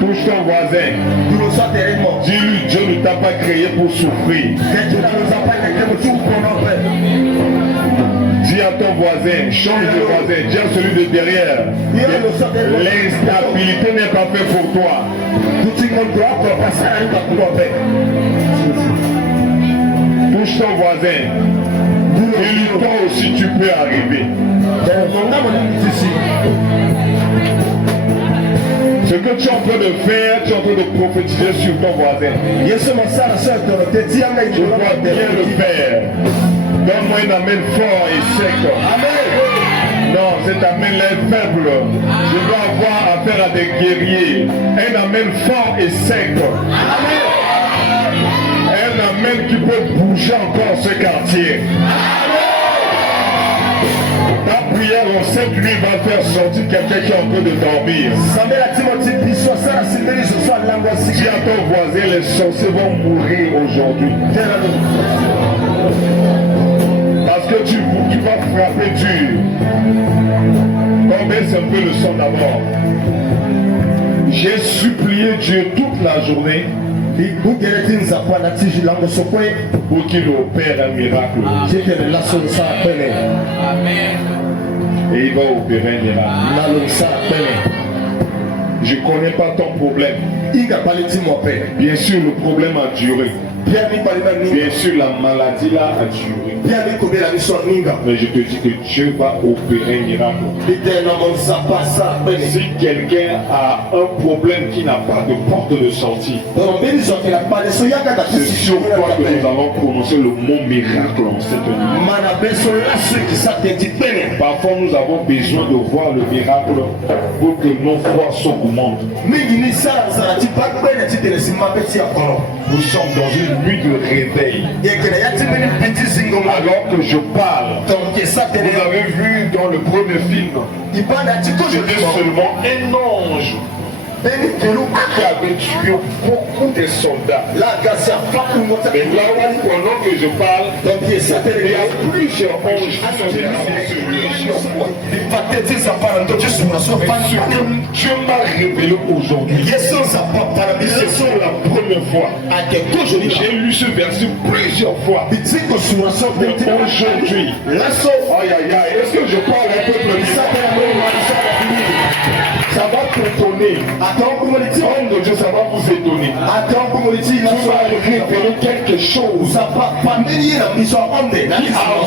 Touche ton voisin. Dis-lui, Dieu ne t'a pas créé pour souffrir. Dis à ton voisin, change de voisin, dis à celui de derrière. L'instabilité n'est pas faite pour toi. Touche ton voisin. Dis-lui, toi aussi tu peux arriver. Ce que tu es en train de faire, tu es en train de prophétiser sur ton voisin. Je dois bien le faire. Donne-moi une amen fort et sec. Amen. Non, cet amen est faible. Je dois avoir affaire à des guerriers. Un amen fort et sec. Amen. Un amen qui peut bouger encore ce quartier. Ta prière en cette nuit va faire sortir quelqu'un qui est en train de dormir. Dis à ton voisin, les sorciers vont mourir aujourd'hui. Parce que tu vas frapper dur. On baisse un peu le son d'abord. J'ai supplié Dieu toute la journée pour qu'il opère un miracle. Amen. Et il va opérer un miracle. Je ne connais pas ton problème. Bien sûr, le problème a duré. Bien sûr, la maladie là a duré. Mais je te dis que Dieu va opérer un miracle. Si quelqu'un a un problème qui n'a pas de porte de sortie, c'est sur toi que nous allons prononcer le mot miracle en cette nuit. Parfois nous avons besoin de voir le miracle pour que nos foi s'augmentent. Nous sommes dans une nuit de réveil. Alors que je parle, vous avez vu dans le premier film, c'était seulement un ange qui avait tué beaucoup de soldats. Mais là, pendant que je parle, il y a plusieurs anges qui sont Dieu m'a révélé aujourd'hui. C'est la première fois. J'ai lu ce verset plusieurs fois. Mais aujourd'hui, est-ce que je parle un peu plus? Ça va t'étonner. Homme de Dieu, ça va vous étonner. Tu vas révéler quelque chose qui a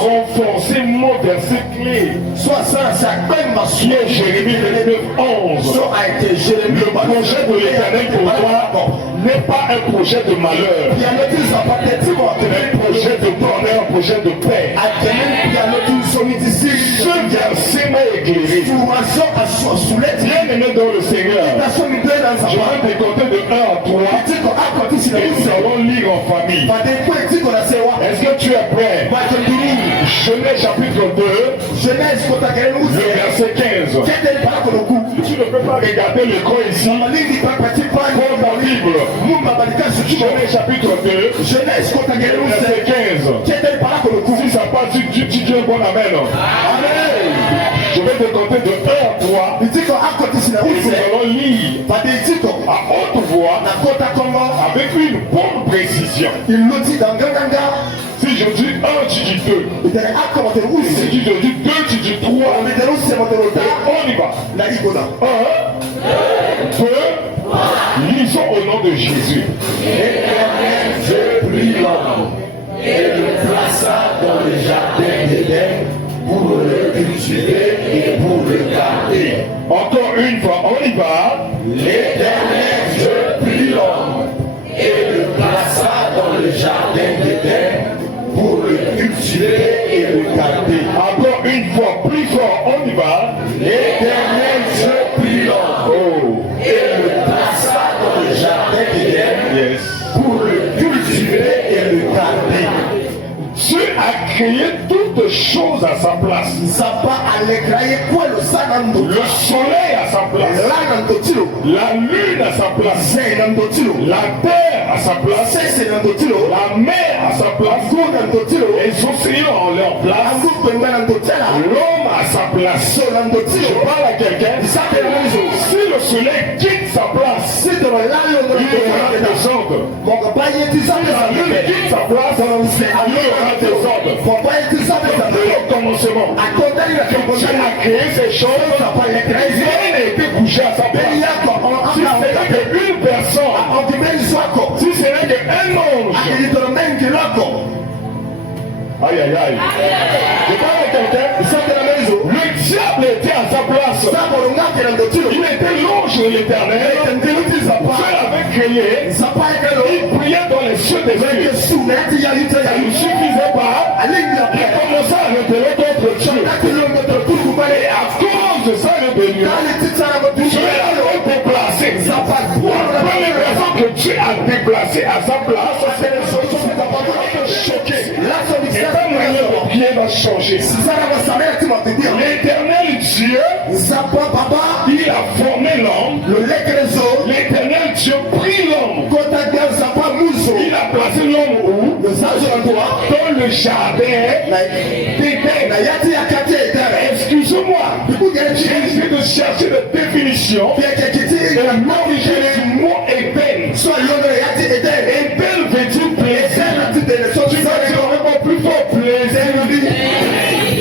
renforcé mon verset clé. Qui est Jérémie 29:11. Le projet de l'Éternel pour toi n'est pas un projet de malheur, un projet de bonheur, un projet de paix. Ce verset m'a éclairé. Bien-aimé dans le Seigneur, je vais te compter de 1 à 3 et nous allons lire en famille. Est-ce que tu es prêt? Genèse chapitre 2, le verset 15. Tu ne peux pas regarder l'écran ici. Prends ta Bible. Genèse chapitre 2, verset 15. Si ça passe, tu dis un bon amen. Je vais te compter de 1 à 3. Et nous allons lire à haute voix avec une bonne précision. Si je dis 1, tu dis 2. Si je dis 2, tu dis 3. On y va. 1, 2, lisons au nom de Jésus. L'Éternel Dieu prit l'homme et le plaça dans le jardin d'Éden pour le cultiver et pour le garder. Encore une fois, on y va. L'Éternel Dieu prit l'homme et le plaça dans le jardin d'Éden pour le cultiver et le garder. Encore une fois, plus fort, on y va. L'Éternel Dieu prit l'homme et le plaça dans le jardin d'Éden pour le cultiver et le garder. Dieu a créé toutes choses à sa place. Le soleil à sa place. La lune à sa place. La terre à sa place. La mer à sa place. Les océans en leur place. L'homme l'homme à sa place. Je parle à quelqu'un. Si le soleil quitte sa place, il y aura des ordres. Si la lune quitte sa place, il y aura des ordres. Dès le commencement, Dieu a créé ces choses. Rien n'a été couché à sa place. Si ce n'est qu'une personne, si ce n'est qu'un ange, aïe aïe aïe. Je parle à quelqu'un. Le diable était à sa place. Il était l'ange de l'éternel. Dieu l'avait créé. Il priait dans les cieux des cieux. Ça ne suffisait pas. Il commençait à révéler d'autres dieux. Et à cause de sa rébellion, Dieu l'a déplacé. La première raison que Dieu a déplacé à sa place, c'est les choses qui sont choquées. Et ta manière de prier va changer. L'éternel Dieu, il a formé l'homme. L'éternel Dieu prit l'homme. Il a placé l'homme où? Dans le jardin d'Éden. Excusez-moi, j'ai essayé de chercher des définitions. Et l'origine du mot Éden. Éden veut dire plaisir. Tu vas dire encore plus fort plaisir.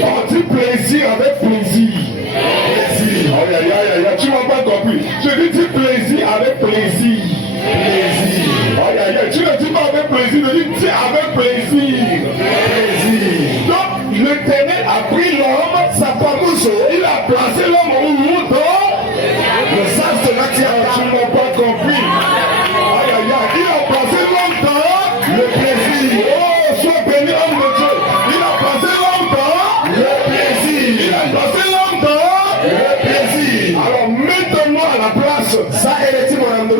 On dit plaisir avec plaisir. Aïe aïe aïe aïe, tu m'as pas compris. Je dis plaisir avec plaisir. Aïe aïe aïe, tu ne dis pas avec plaisir, je dis avec plaisir. Donc l'Éternel a pris l'homme, il a placé l'homme où dans le sens de matière. Tu n'as pas compris. Aïe aïe aïe, il a placé l'homme dans le plaisir. Oh, sois béni homme de Dieu. Il a placé l'homme dans le plaisir. Il a placé l'homme dans le plaisir. Alors mettons-nous à la place.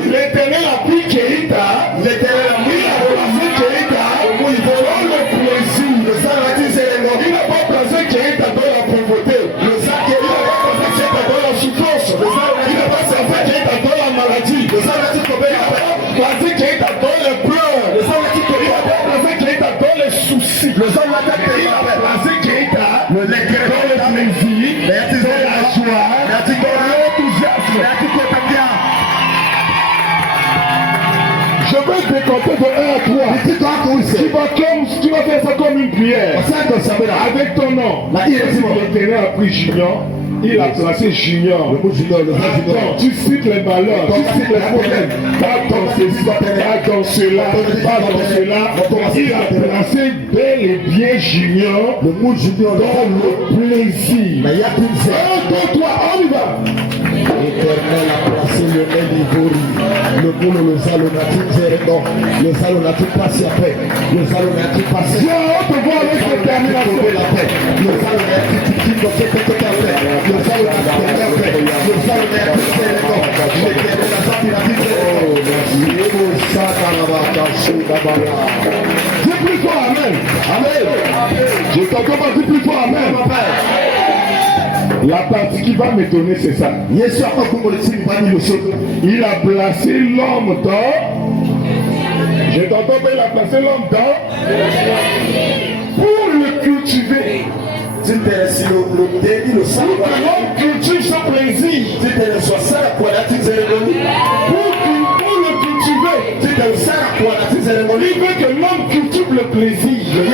L'Éternel a pris Keïta. L'éternel a pris Keïta. Dans le plaisir. Il n'a pas placé Keïta dans la pauvreté. Il n'a pas placé Keïta dans la souffrance. Il n'a pas placé Keïta dans la maladie. Il n'a pas placé Keïta dans les pleurs. Il n'a pas placé Keïta dans les soucis. Il a placé Keïta dans le plaisir, dans la joie, dans l'enthousiasme. Je vais te décompter de 1 à 3. Tu vas faire ça comme une prière. Avec ton nom. L'Éternel a pris Junior. Il a placé Junior. Attends, tu cites les malheurs, tu cites les problèmes. Pas dans ceci, pas dans cela, pas dans cela. Il a placé bel et bien Junior dans le plaisir. 1, 2, 3, on y va. L'Éternel a placé le nez d'Ivory, le boulot, le salonati, le salonati passe après, le salonati passe. Viens, on te voit avec détermination. Le salonati qui doit se faire tout à fait. Le salonati qui doit faire. Le salonati qui doit faire. Dis plus fort, amen. Amen. Je t'entends pas, dis plus fort, amen. La partie qui va m'étonner, c'est ça. Il a placé l'homme dans. Je t'entends pas, il a placé l'homme dans. Pour le cultiver. Pour que l'homme cultive son plaisir. Pour le cultiver. Il veut que l'homme cultive le plaisir. Et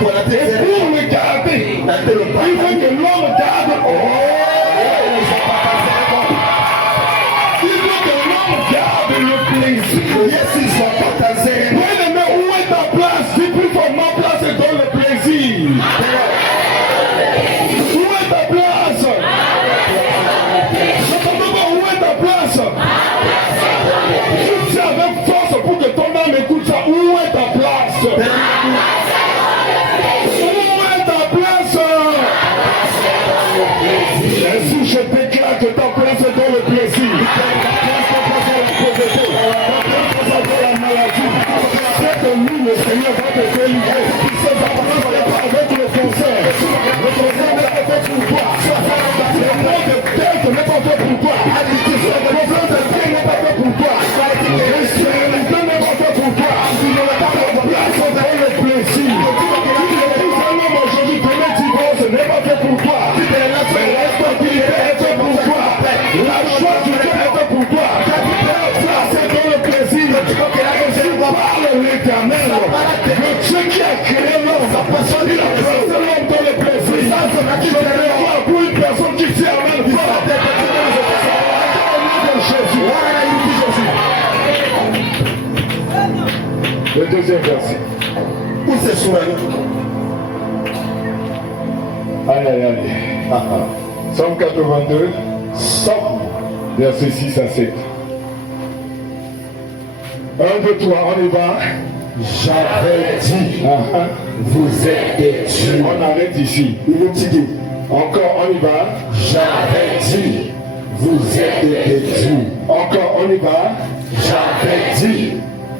pour le garder. Il veut que l'homme garde. Il veut que l'homme garde le plaisir. Bien-aimé, où est ta place? Dis plus fort, ma place est dans le plaisir. Où est ta place? Je ne sais pas où est ta place. Je dis avec force pour que ton âme écoute ça. Où est ta place? Et si je déclare que ta place est dans le plaisir, ta place est dans la pauvreté, ta place est dans la maladie, c'est que nous, le Seigneur va te délivrer. Ces apparences ne sont pas avec le concert. Le concert n'est pas fait pour toi. Le nom de tête n'est pas fait pour toi. Le concert de Dieu n'est pas fait pour toi. Le sérénité n'est pas fait pour toi. Ta place est dans le plaisir. Tu ne dis un homme aujourd'hui, demain divorce n'est pas fait pour toi. Le deuxième verset. Où c'est sur Allez, allez, allez. Psaume 82, Somme. verset 6 à 7. 1, 2, 3, on y va. J'avais dit, vous êtes des dieux. On arrête ici. Encore, on y va. J'avais dit, vous êtes des dieux. Encore, on y va. J'avais dit,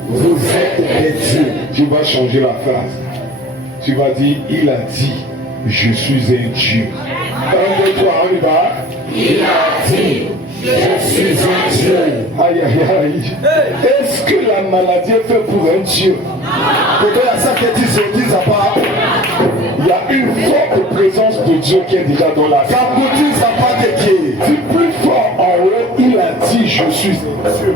vous êtes des dieux. Tu vas changer la phrase. Tu vas dire, il a dit, je suis un Dieu. 1, 2, 3, on y va. Il a dit, je suis un Dieu. Aïe, aïe, aïe. Est-ce que la maladie est faite pour un Dieu? Il y a une forte présence de Dieu qui est déjà dans la vie. Si plus fort en haut, il a dit, je suis un Dieu.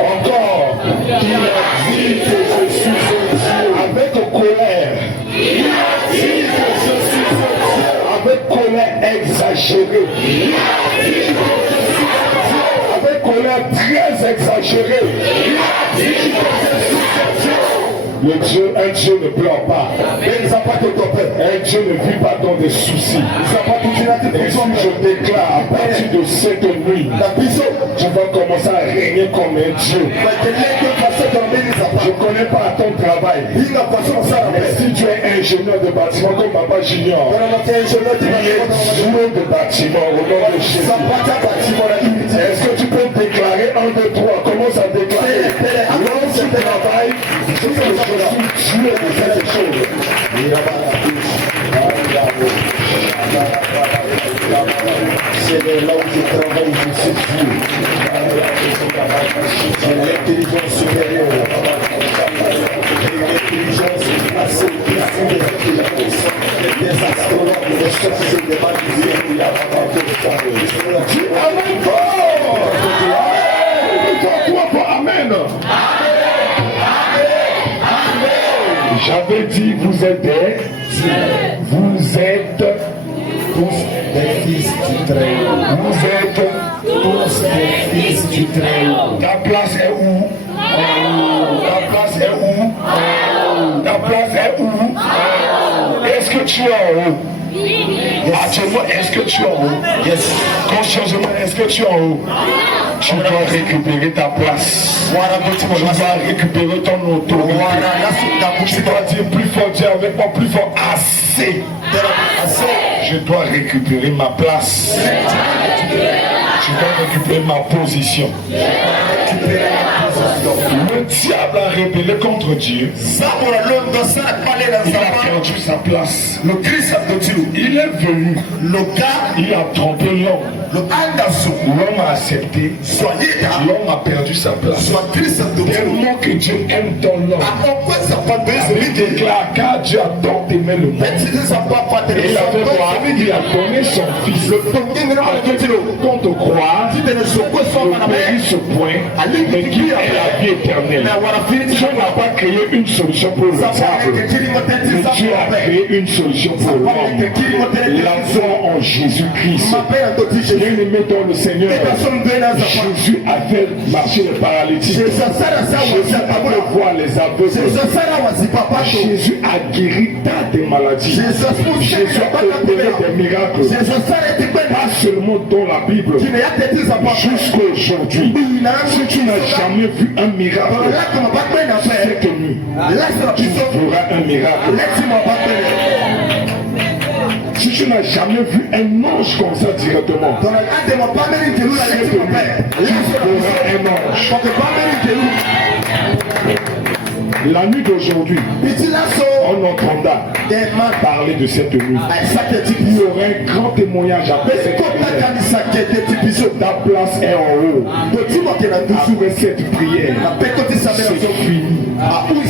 Encore, il a dit que je suis un Dieu. Avec colère. Il a dit que je suis un Dieu. Avec colère exagérée. Il a dit que je suis un Dieu. Avec colère très exagérée. Il a dit que je suis un Dieu. Un Dieu ne pleure pas. Un Dieu ne vit pas dans des soucis. Et si je déclare à partir de cette nuit, tu vas commencer à régner comme un Dieu. Je ne connais pas ton travail. Mais si tu es ingénieur de bâtiment comme Papa Junior, il est Dieu de bâtiment au nom de Jésus. Est-ce que tu peux déclarer 1, 2, 3? Commence à déclarer. Lorsque tu travailles, je suis Dieu de cette chose. C'est là où je travaille, je suis Dieu. J'ai l'intelligence supérieure. J'ai l'intelligence assez au-dessus des intelligences. Des astronautes, des chercheurs, des magiciens, il y a pas de Amen fort! Amen! J'avais dit, vous êtes des tous des fils du Très-Haut. Vous êtes tous des fils du Très-Haut. Ta place est où? Ta place est où? Ta place est où? Est-ce que tu es en haut? Actuellement, est-ce que tu es en haut? Consciencieusement, est-ce que tu es en haut? Tu dois récupérer ta place. Tu dois récupérer ton autorité. Tu dois dire plus fort, dire avec moi plus fort, assez. Je dois récupérer ma place. Je dois récupérer ma position. Le diable a rébellé contre Dieu. Il a perdu sa place. Il est venu. Il a trompé l'homme. L'homme a accepté. L'homme a perdu sa place. Tellement que Dieu aime ton homme. Il déclare car Dieu a tant aimé le monde. Et il a fait voir, il a donné son fils. Qu'on te croit, ne périt ce point, mais qui est la vie éternelle. Dieu n'a pas créé une solution pour le diable, mais Dieu a créé une solution pour l'homme. L'enfant en Jésus-Christ. Bien-aimé dans le Seigneur, Jésus a fait marcher les paralytiques. Jésus a fait voir les aveugles. Jésus a guéri tas de maladies. Jésus a opéré des miracles. Pas seulement dans la Bible, jusqu'à aujourd'hui. Si tu n'as jamais vu un miracle, cette nuit, tu feras un miracle. Si tu n'as jamais vu un ange comme ça directement, cette nuit, tu feras un ange. La nuit d'aujourd'hui, on entendra parler de cette nuit. Il y aura un grand témoignage après cette prière. Ta place est en haut. Après cette prière,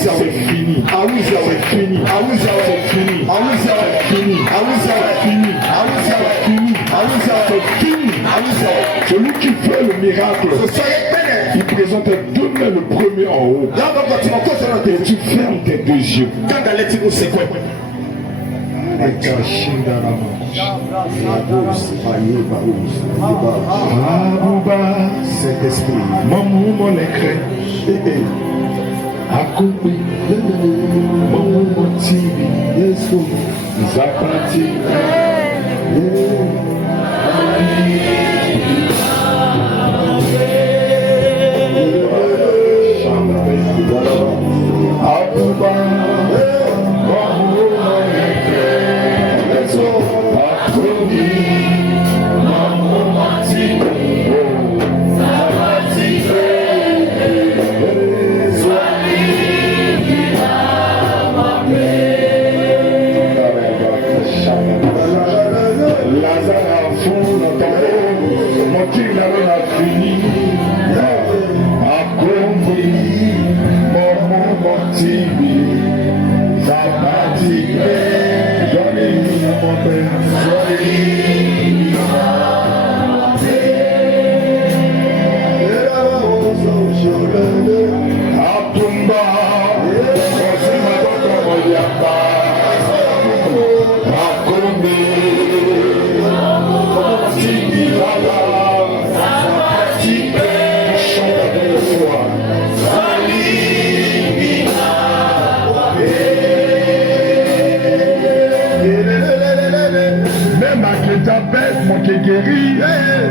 c'est fini. C'est fini. C'est fini. C'est fini. Celui qui fait le miracle, il présente deux mains, le premier en haut. Et tu fermes tes deux yeux. Saint-Esprit, mon écrit, accompli, mon motivé, Zapati,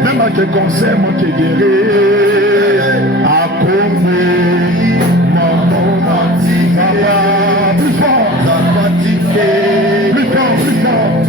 même à quel conseil, moi qui guéri, à combler, maman, plus fort, plus fort, plus fort.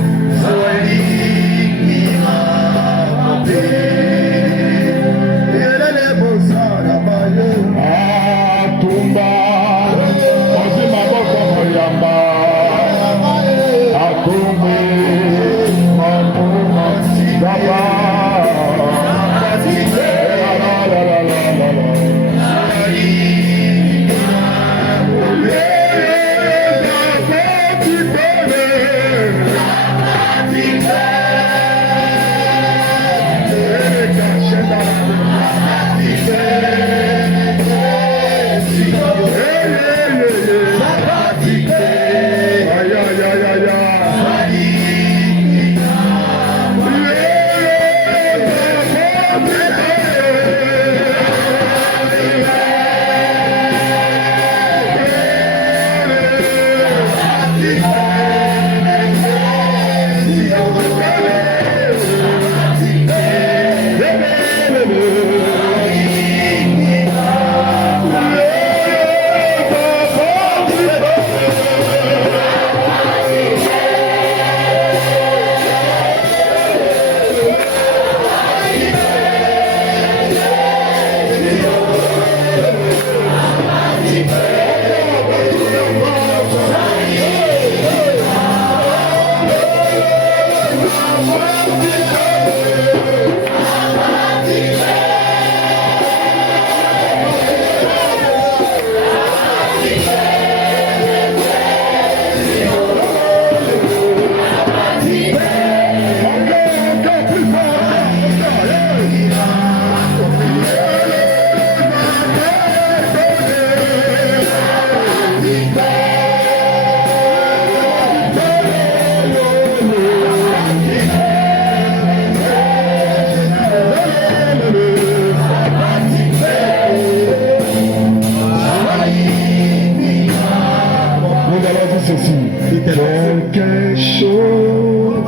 Quelque chose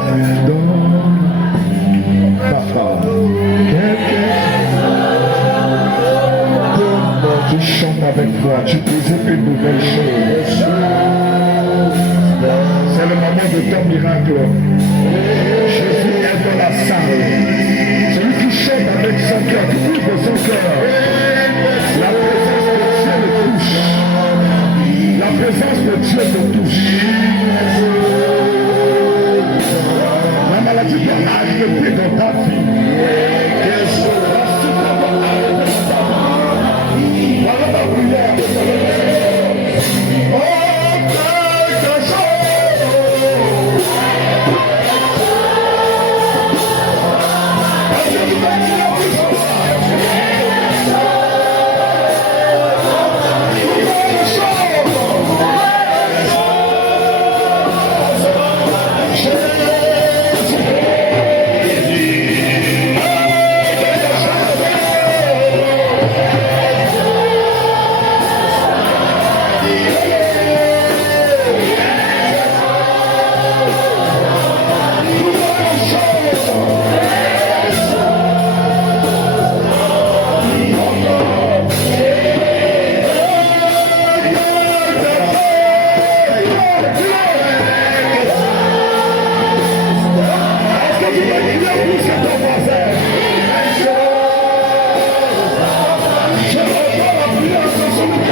dans papa, tu chantes avec moi, tu présentes une nouvelle chose. C'est le moment de ton miracle. Jésus est dans la salle. Celui qui chante avec son cœur, qui ouvre son cœur. La présence de Dieu le touche. La présence de Dieu te touche. La maladie doit arrêter dans ta vie. Voilà la prière de oh, quelque chose. Dis à ton voisin. Je reçois la prière de son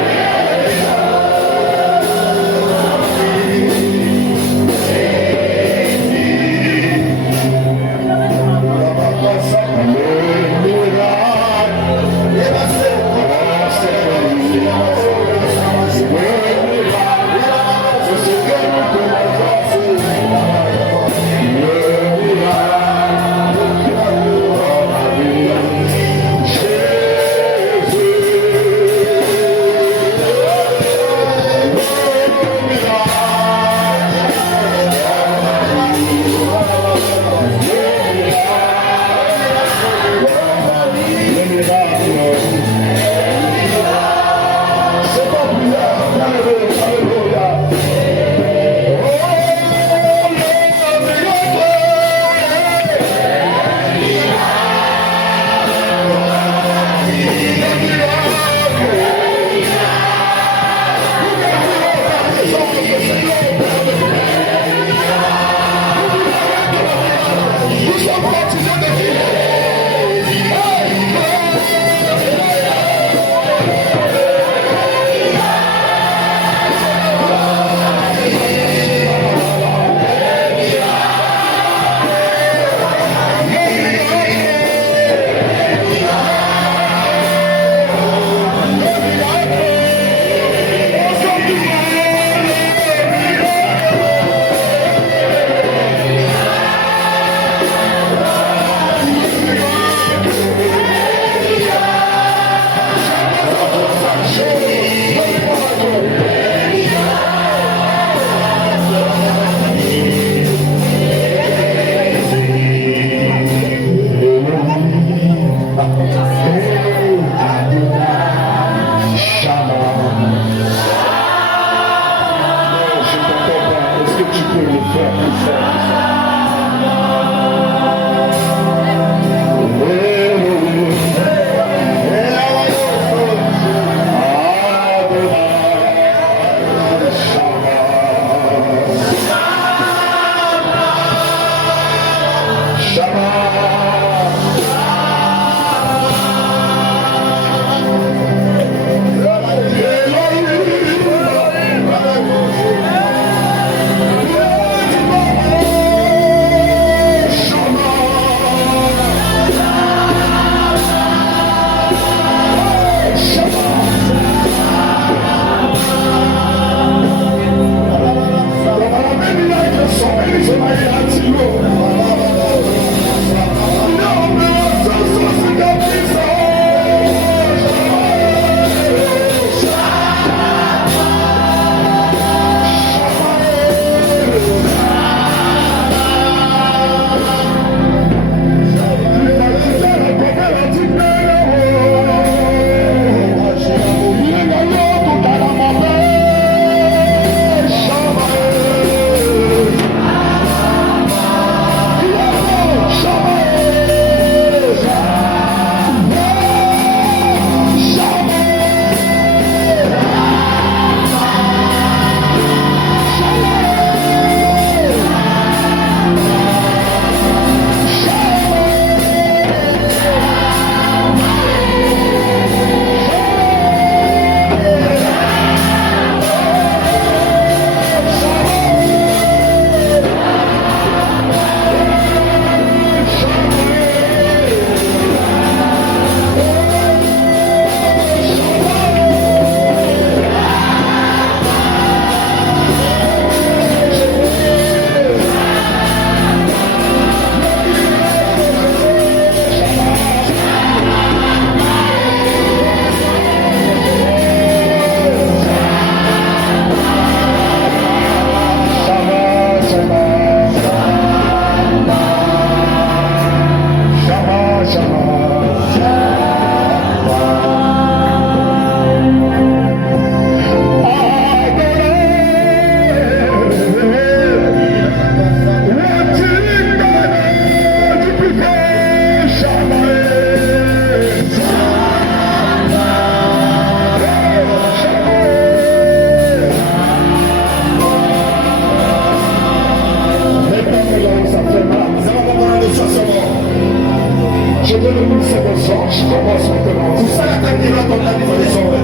le ministère des anges commence maintenant.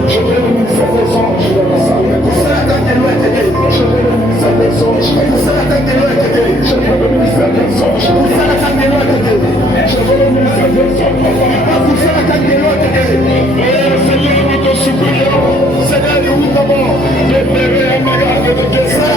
Je veux le ministère des anges dans la salle. Je veux le ministère des anges. Je veux le ministère des anges. Je veux le ministère des anges. Seigneur, nous te supplions. Seigneur, nous t'avons libéré un magasin de guérison.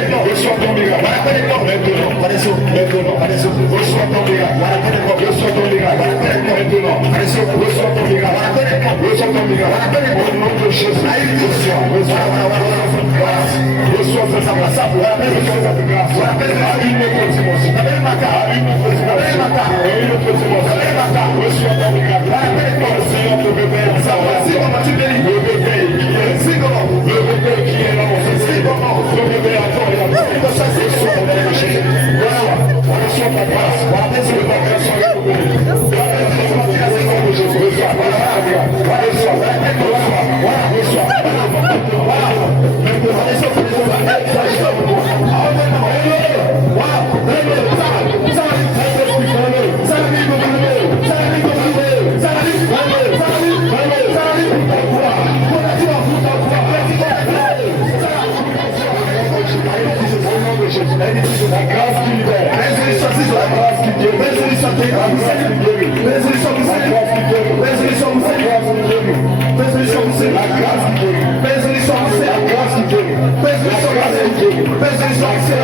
Reçois ton miracle. Maintenant. Reçois ton miracle. Reçois ton miracle. Maintenant. Reçois ton miracle. Reçois ton miracle. Au nom de Jésus. Reçois cette grâce. Reçois cette grâce. À une autre dimension. À une autre dimension. Reçois ton miracle. Le Seigneur te réveille. Le réveil qui est là. Le réveil à toi et à toi. Reçois ton miracle. Reçois ta grâce. Reçois ta grâce. La grâce qui libère. La grâce qui guérit. La grâce qui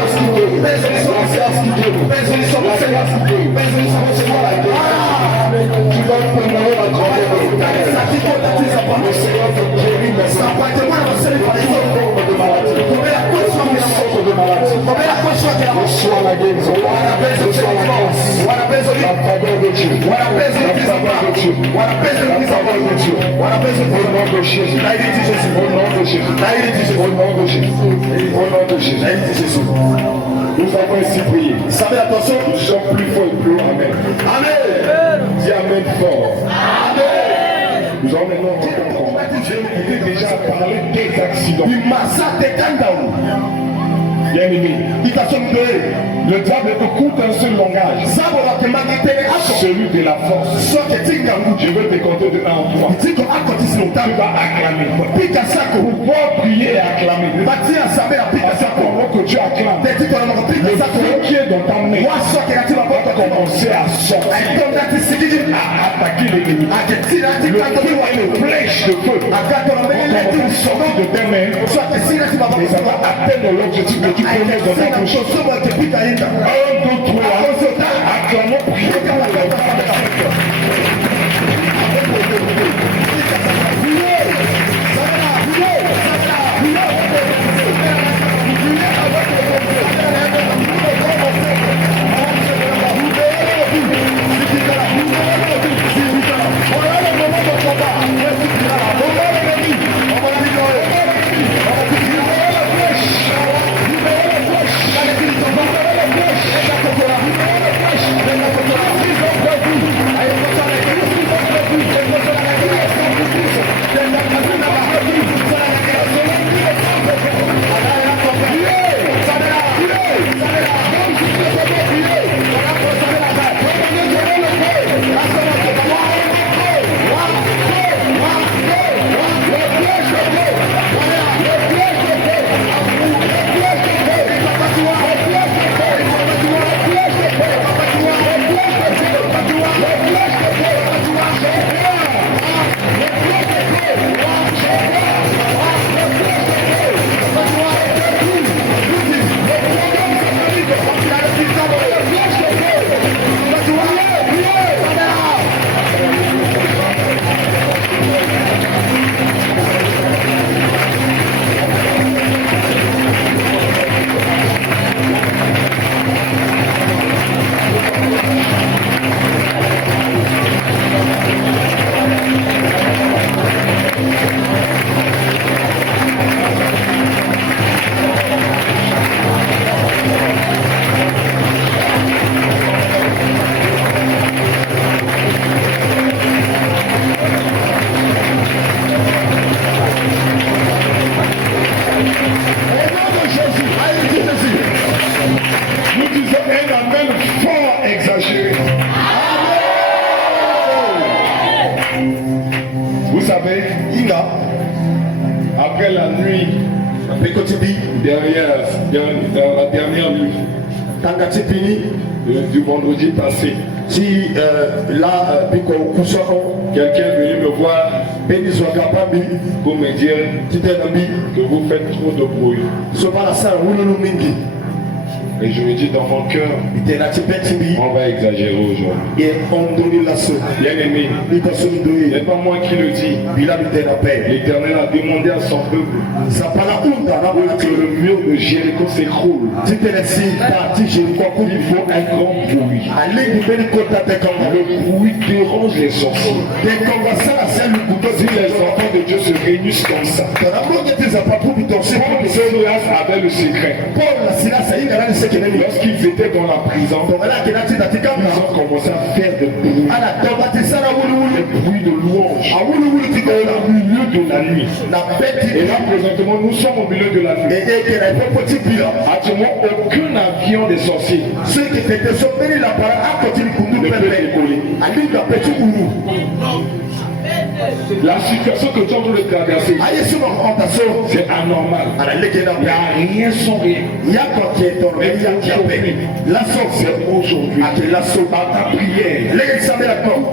guérit. La grâce qui guérit. La grâce qui guérit. La grâce qui guérit. Tu vas prendre la grandeur. Le Seigneur te guérit maintenant. De maladie. De maladie. Reçois la guérison. Reçois la grâce. La faveur de Dieu. La faveur de Dieu. La faveur de Dieu. Au nom de Jésus. Au nom de Jésus. Au nom de Jésus. Au nom de Jésus. Nous avons ainsi prié. Savez attention, nous sommes plus forts et plus haut. Amen. Amen. Dis Amen fort. Amen. Nous allons maintenant rencontrer. J'ai déjà parlé des accidents. Bien-aimé, le diable écoute un seul langage, celui de la force. Je veux te compter de 1 en 3. Tu vas acclamer. Pour pouvoir prier et acclamer. Pendant que tu acclames, le feu qui est dans ta main va commencer à sortir, à attaquer l'ennemi. Le feu et le flèche de feu vont commencer à sortir de tes mains et ça va atteindre l'objectif que tu connais dans ta bouche. 1, 2, 3, acclamons, prions pour la après la nuit, dans la dernière nuit, du vendredi passé, quelqu'un est venu me voir pour me dire que vous faites trop de bruit. Et je me dis dans mon cœur, on va exagérer aujourd'hui. Bien aimé, ce n'est pas moi qui le dis. L'Éternel a demandé à son peuple que le mur de Jéricho s'écroule. Il faut un grand bruit. Le bruit dérange les sorciers. Si les enfants de Dieu se réunissent comme ça, Paul avait le secret. Lorsqu'ils étaient dans la prison, ils ont commencé à faire des bruits de louange au milieu de la nuit. Et là, présentement, nous sommes au milieu de la nuit. Actuellement, aucun avion des sorciers ne peut décoller. La situation que tu es en train de traverser, c'est anormal. Il n'y a rien sans rien. La sorte, c'est aujourd'hui. Par ta prière,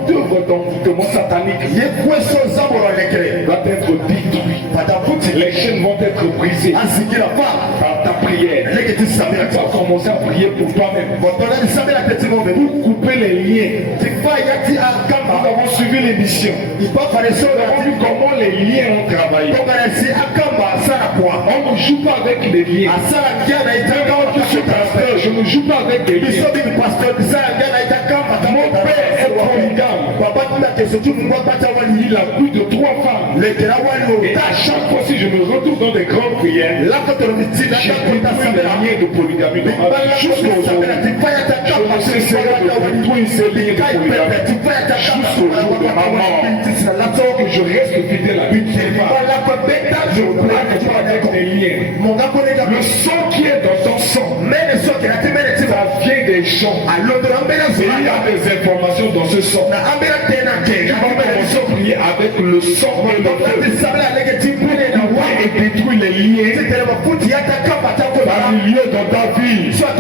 tout envoûtement satanique va être détruit. Les chaînes vont être brisées. Par ta prière, tu vas commencer à prier pour toi-même. Pour couper les liens. Nous avons suivi l'émission. Nous avons vu comment les liens ont travaillé. On ne joue pas avec les liens. Quand je suis pasteur, je ne joue pas avec des liens. Mon père est polygame. Il a plus de 3 femmes. Et à chaque fois, si je me retrouve dans des grandes prières, j'ai détruit les liens de polygamie. Jusqu'au jour, je ne cesserai de détruire ces liens de polygamie. Jusqu'au jour de ma mort, que je reste fidèle à Dieu. Je plaque pas avec des liens. Le sang qui est dans ton sang, ça vient des gens. Et il y a des informations dans ce sang. Tu vas commencer à prier avec le sang de Dieu. Et détruire les liens dans le lieu dans ta vie. Tu as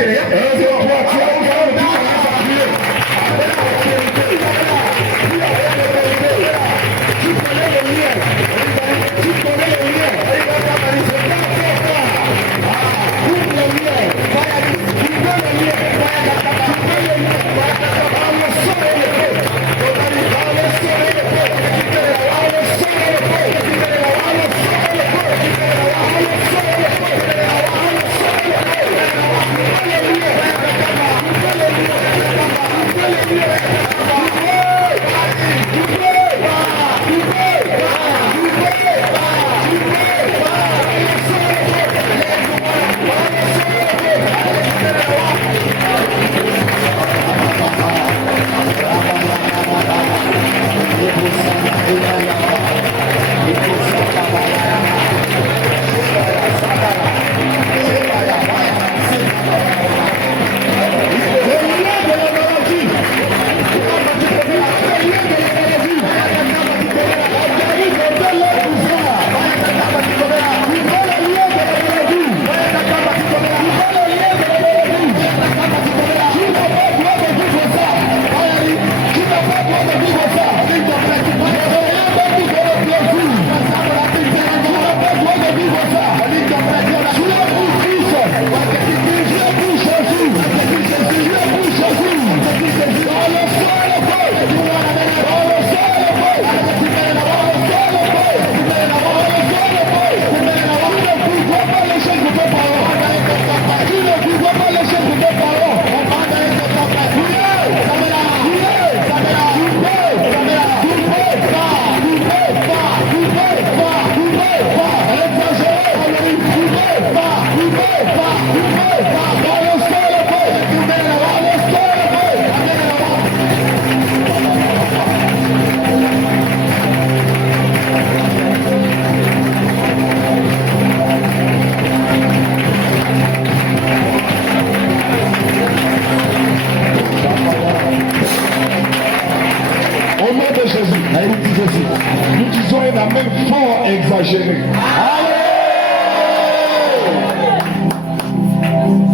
Nous disons un amen fort exagéré.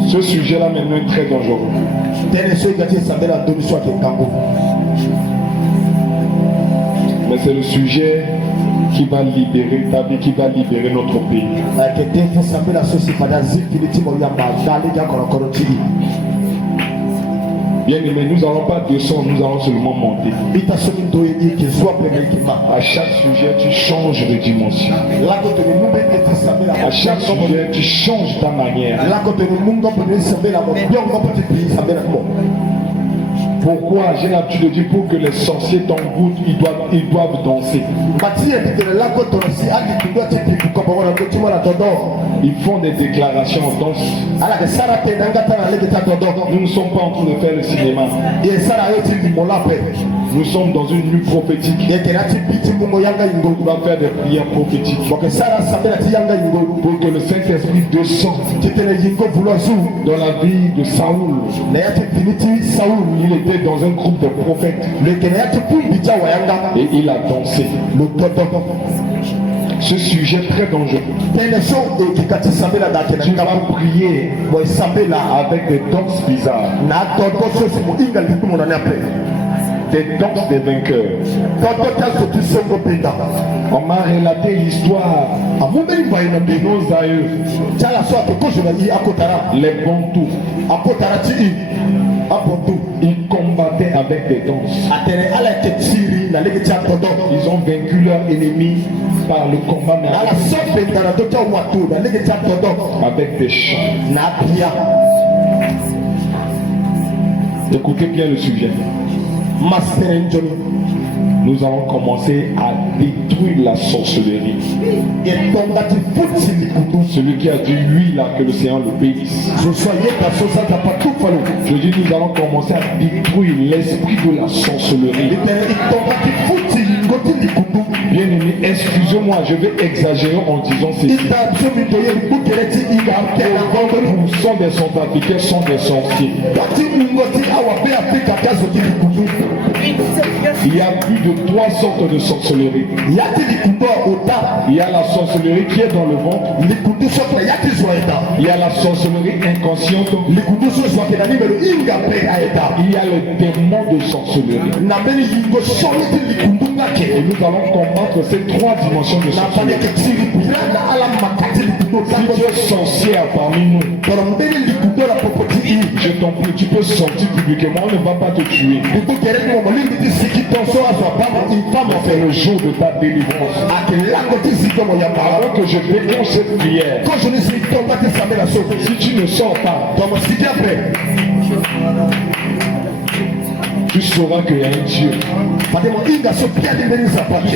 Ce sujet-là maintenant est très dangereux. Mais c'est le sujet qui va libérer ta vie, qui va libérer notre pays. Bien aimé, nous n'allons pas descendre, nous allons seulement monter. À chaque sujet, tu changes de dimension. À chaque sujet, tu changes ta manière. Pourquoi? J'ai l'habitude de dire pour que les sorciers t'envoûtent, ils doivent danser. Ils font des déclarations en danse. Nous ne sommes pas en train de faire le cinéma. Nous sommes dans une nuit prophétique. On va faire des prières prophétiques pour que le Saint-Esprit descende dans la vie de Saoul. Il était dans un groupe de prophètes et il a dansé. Ce sujet très dangereux. Tu vas prier avec des danses bizarres. Des danses des vainqueurs. On m'a relaté l'histoire de nos aïeux, les Bantous. Ils combattaient avec des danses. Ils ont vaincu leurs ennemis par le combat avec des chants. Écoutez bien le sujet. Nous allons commencer à détruire la sorcellerie. Celui qui a dit oui là, que le Seigneur le bénisse. Je dis nous allons commencer à détruire l'esprit de la sorcellerie. Bien aimé, excusez-moi, je vais exagérer en disant ceci. 90% des Centrafricains sont des sorciers. Il y a plus de 3 sortes de sorcellerie. Il y a la sorcellerie qui est dans le ventre. Il y a la sorcellerie inconsciente. Il y a le démon de sorcellerie. Et nous allons combattre ces 3 dimensions de sorcellerie. Si tu es sorcier parmi nous, je t'en prie, tu peux sortir publiquement, on ne va pas te tuer. C'est le jour de ta délivrance. Alors que je déclenche cette prière, si tu ne sors pas, tu sauras qu'il y a un Dieu. Tu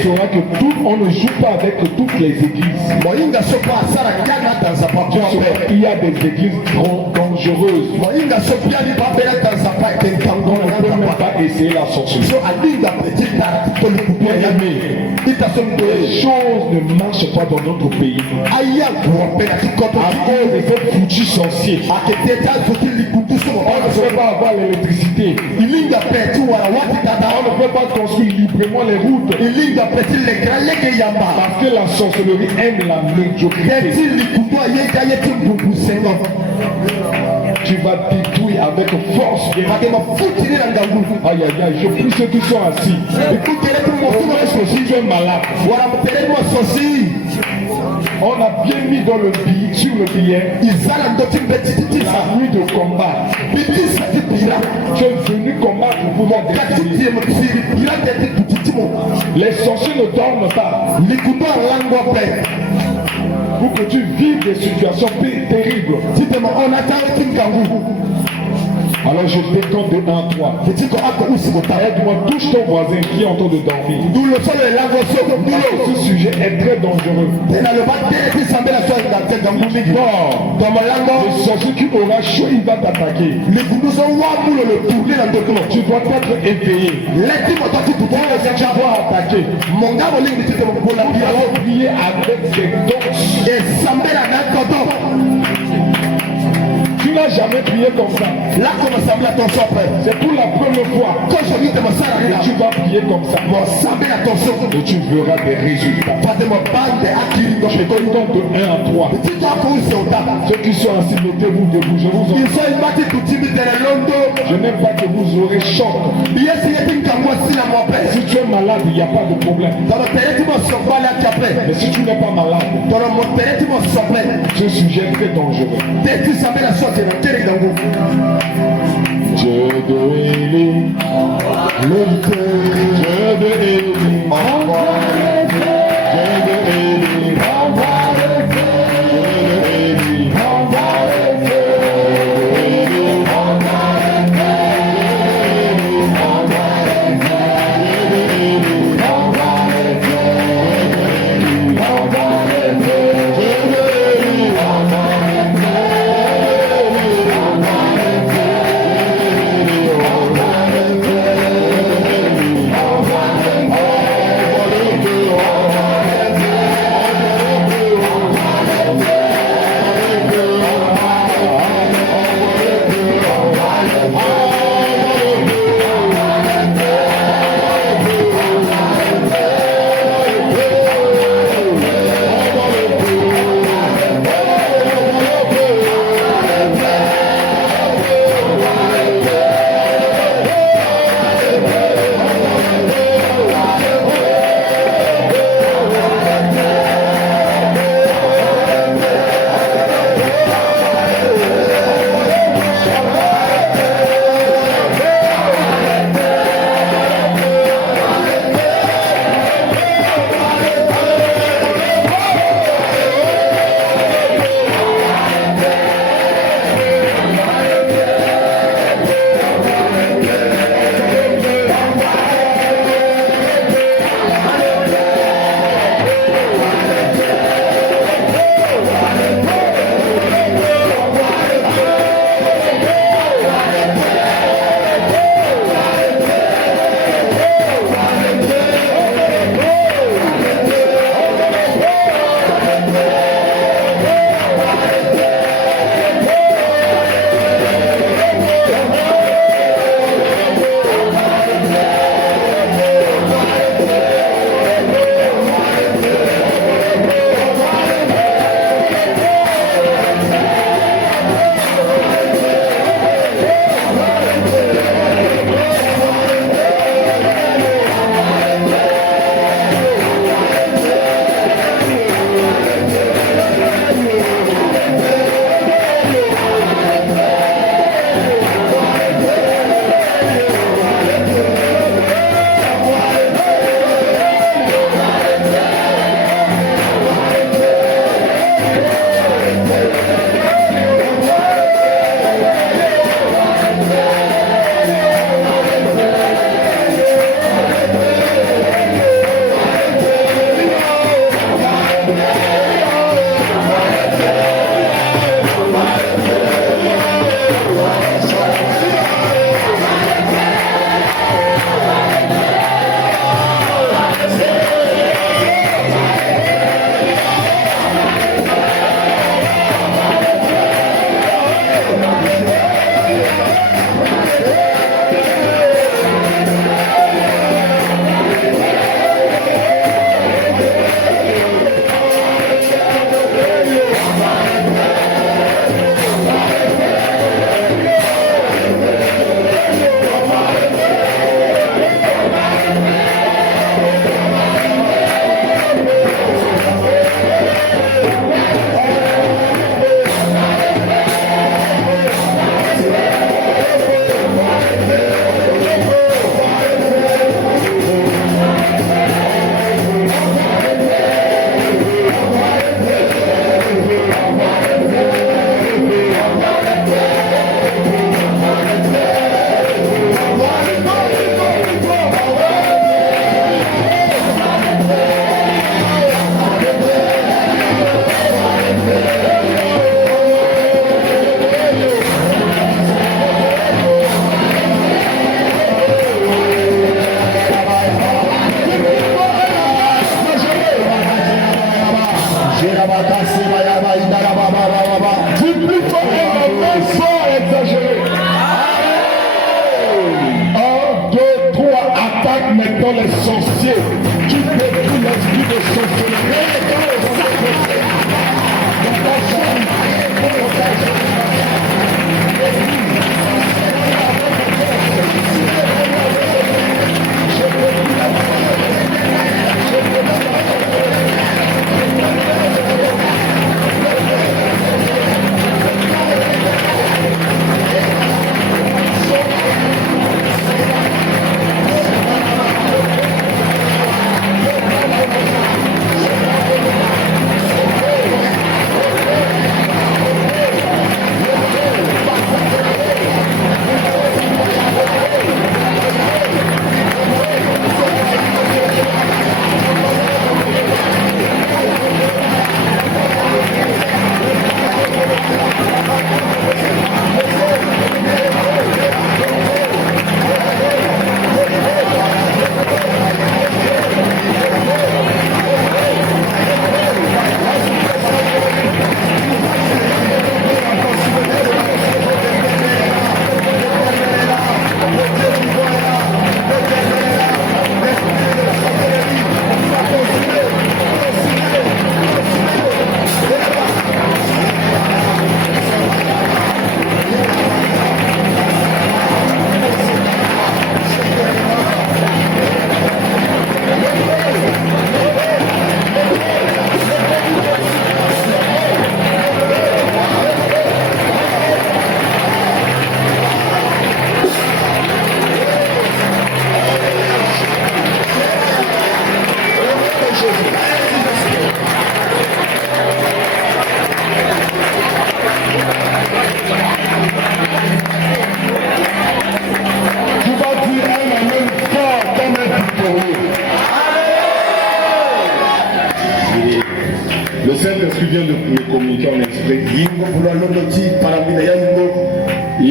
sauras que on ne joue pas avec toutes les églises. Il y a des églises dangereuses. On ne peut même pas essayer la sorcellerie. Les choses ne marchent pas dans notre pays. À cause de ces foutus sorciers. On ne peut pas avoir l'électricité. On ne peut pas construire librement les routes. Parce que la sorcellerie aime la médiocrité. Tu vas détruire avec force. Aïe aïe aïe, je prie ceux qui sont assis. Est-ce que si tu es malade, on a bien mis dans le billet, sur le billet, la nuit de combat. Tu es venu combattre pour pouvoir détruire. Les sorciers ne dorment pas. Pour que tu vives des situations terribles. Alors je décompte de 1 à 3. Aide-moi, touche ton voisin qui est en train de dormir. Ce sujet est très dangereux. Le sorcier qui aura chaud, il va t'attaquer. Tu dois être éveillé. Tu vas attaquer. Nous allons prier avec des danses. Tu n'as n'as jamais prié comme ça. Là, comme ça, attention après. C'est pour la première fois Quand je dis de mon sang, que tu vas prier comme ça. mon sang, attention. Et tu verras des résultats. Pas de mon bande à qui Je donne donc de 1 à 3. dis-toi qu'on c'est au tabac. Ceux qui sont assis, mettez-vous debout. Je vous en Ils sont battus pour Tibi de Londo. Je n'aime pas que vous aurez choc. Bien si il y a moi si la moi Si tu es malade, il n'y a pas de problème. dans le terrain, tu m'en sors pas là qui après. Mais si tu n'es pas malade, Dans le mon terrain, tu m'en sors pas. ce sujet est très dangereux. Dès que tu savais la chose, c'est dans quel dans vous. Dieu de Élie, Dieu de Élie, Dieu de Élie,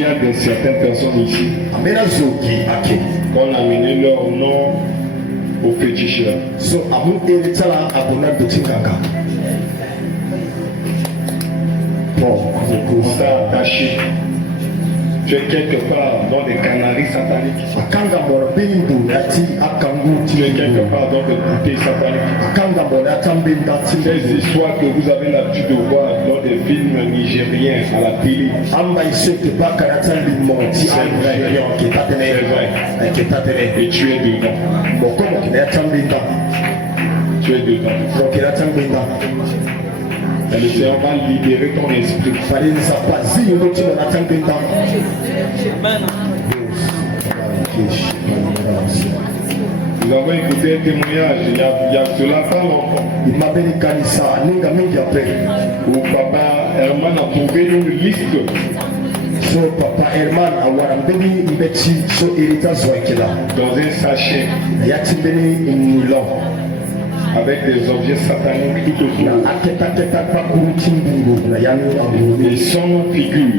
y a certaines personnes ici qu'on a amené leur nom au féticheur. Pour ça attaché. Tu es quelque part dans des canaries sataniques. Tu es quelque part dans des bouteilles sataniques. Ces histoires que vous avez l'habitude de voir dans des films nigériens à la télé. C'est vrai. Et tu es dedans. Tu es dedans. Et le Seigneur va libérer ton esprit. Nous avons écouté un témoignage il y a cela pas longtemps. Où Papa Herman a trouvé une liste. Papa Herman dans un sachet avec des objets sataniques tout autour. Et son figure.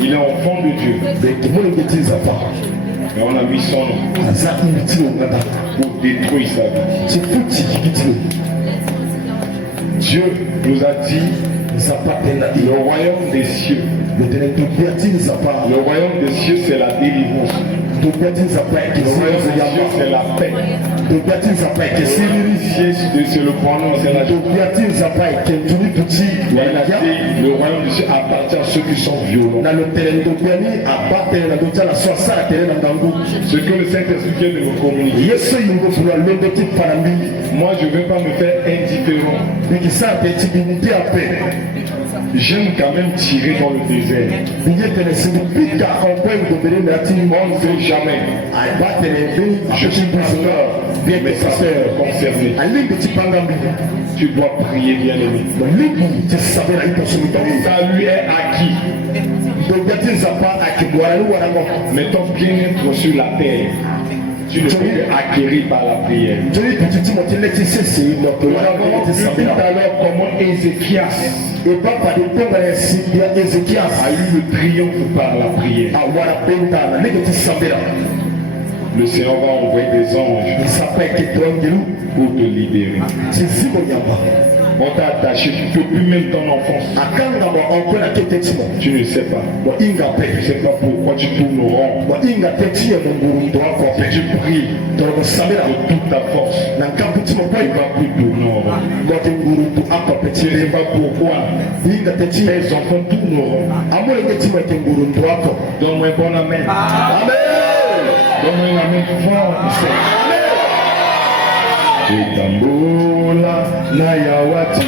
Il est enfant de Dieu. Et on a mis son nom pour détruire sa vie. Dieu nous a dit le royaume des cieux. Le royaume des cieux, c'est la délivrance. Le royaume des cieux, c'est la paix. Si l'initié c'est le pendant, c'est la joie. Le royaume des cieux appartient à ceux qui sont violents. Ce que le Saint-Esprit vient de me communiquer. Moi, je ne vais pas me faire indifférent. J'aime quand même tirer dans le désert. On ne sait jamais. Je suis pasteur, mais pasteur concerné. Tu dois prier, bien aimé. Ton salut est acquis. Mais ton bien-être sur la terre, tu ne peux acquérir par la prière. Nous avons vu tout à l'heure comment Ézéchias a eu le triomphe par la prière. Le Seigneur va envoyer des anges pour te libérer. On t'a attaché, tu ne peux plus même ton enfance. Tu ne sais pas. Tu ne sais pas pourquoi tu tournes au rond. Tu pries de toute ta force. Tu ne vas plus tourner au rond. Tu ne sais pas pourquoi tes enfants tournent au rond. Donne-moi un bon amen. Donne-moi un amen fort. Itambola na yawati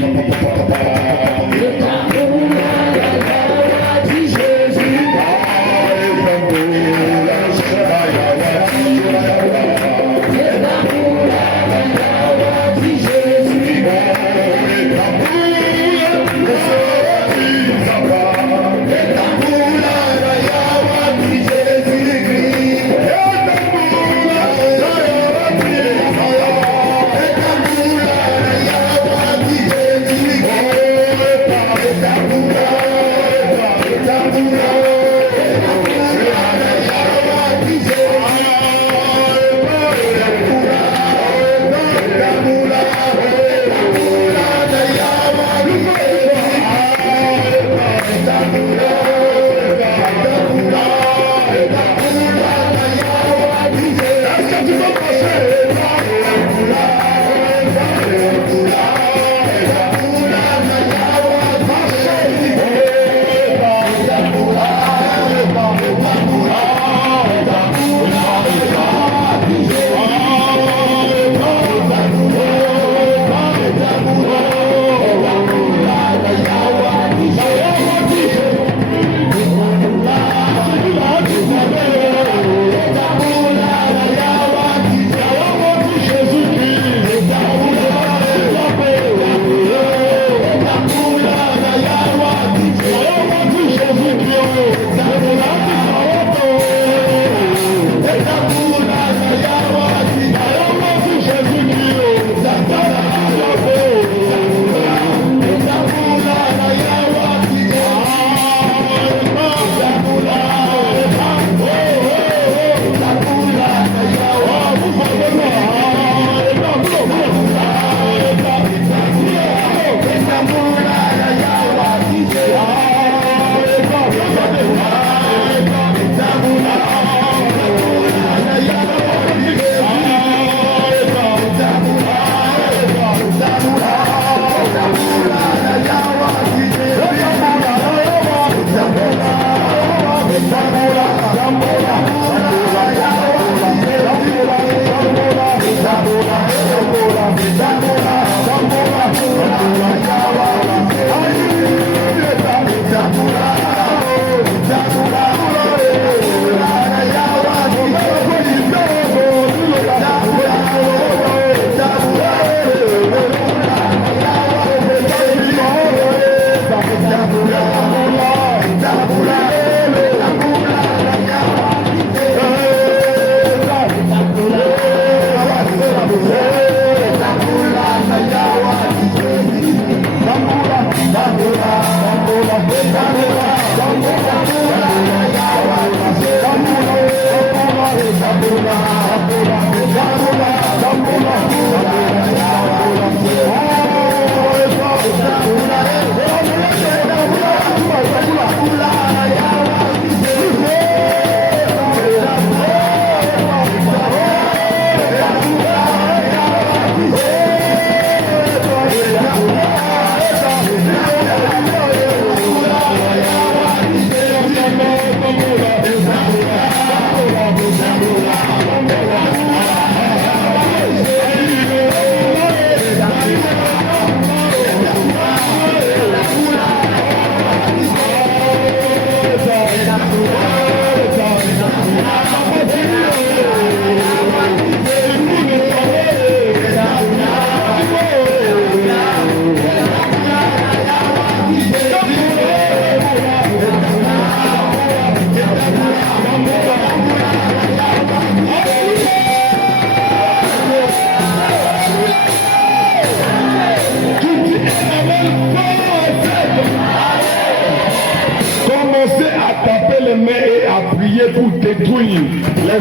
Pour détruire les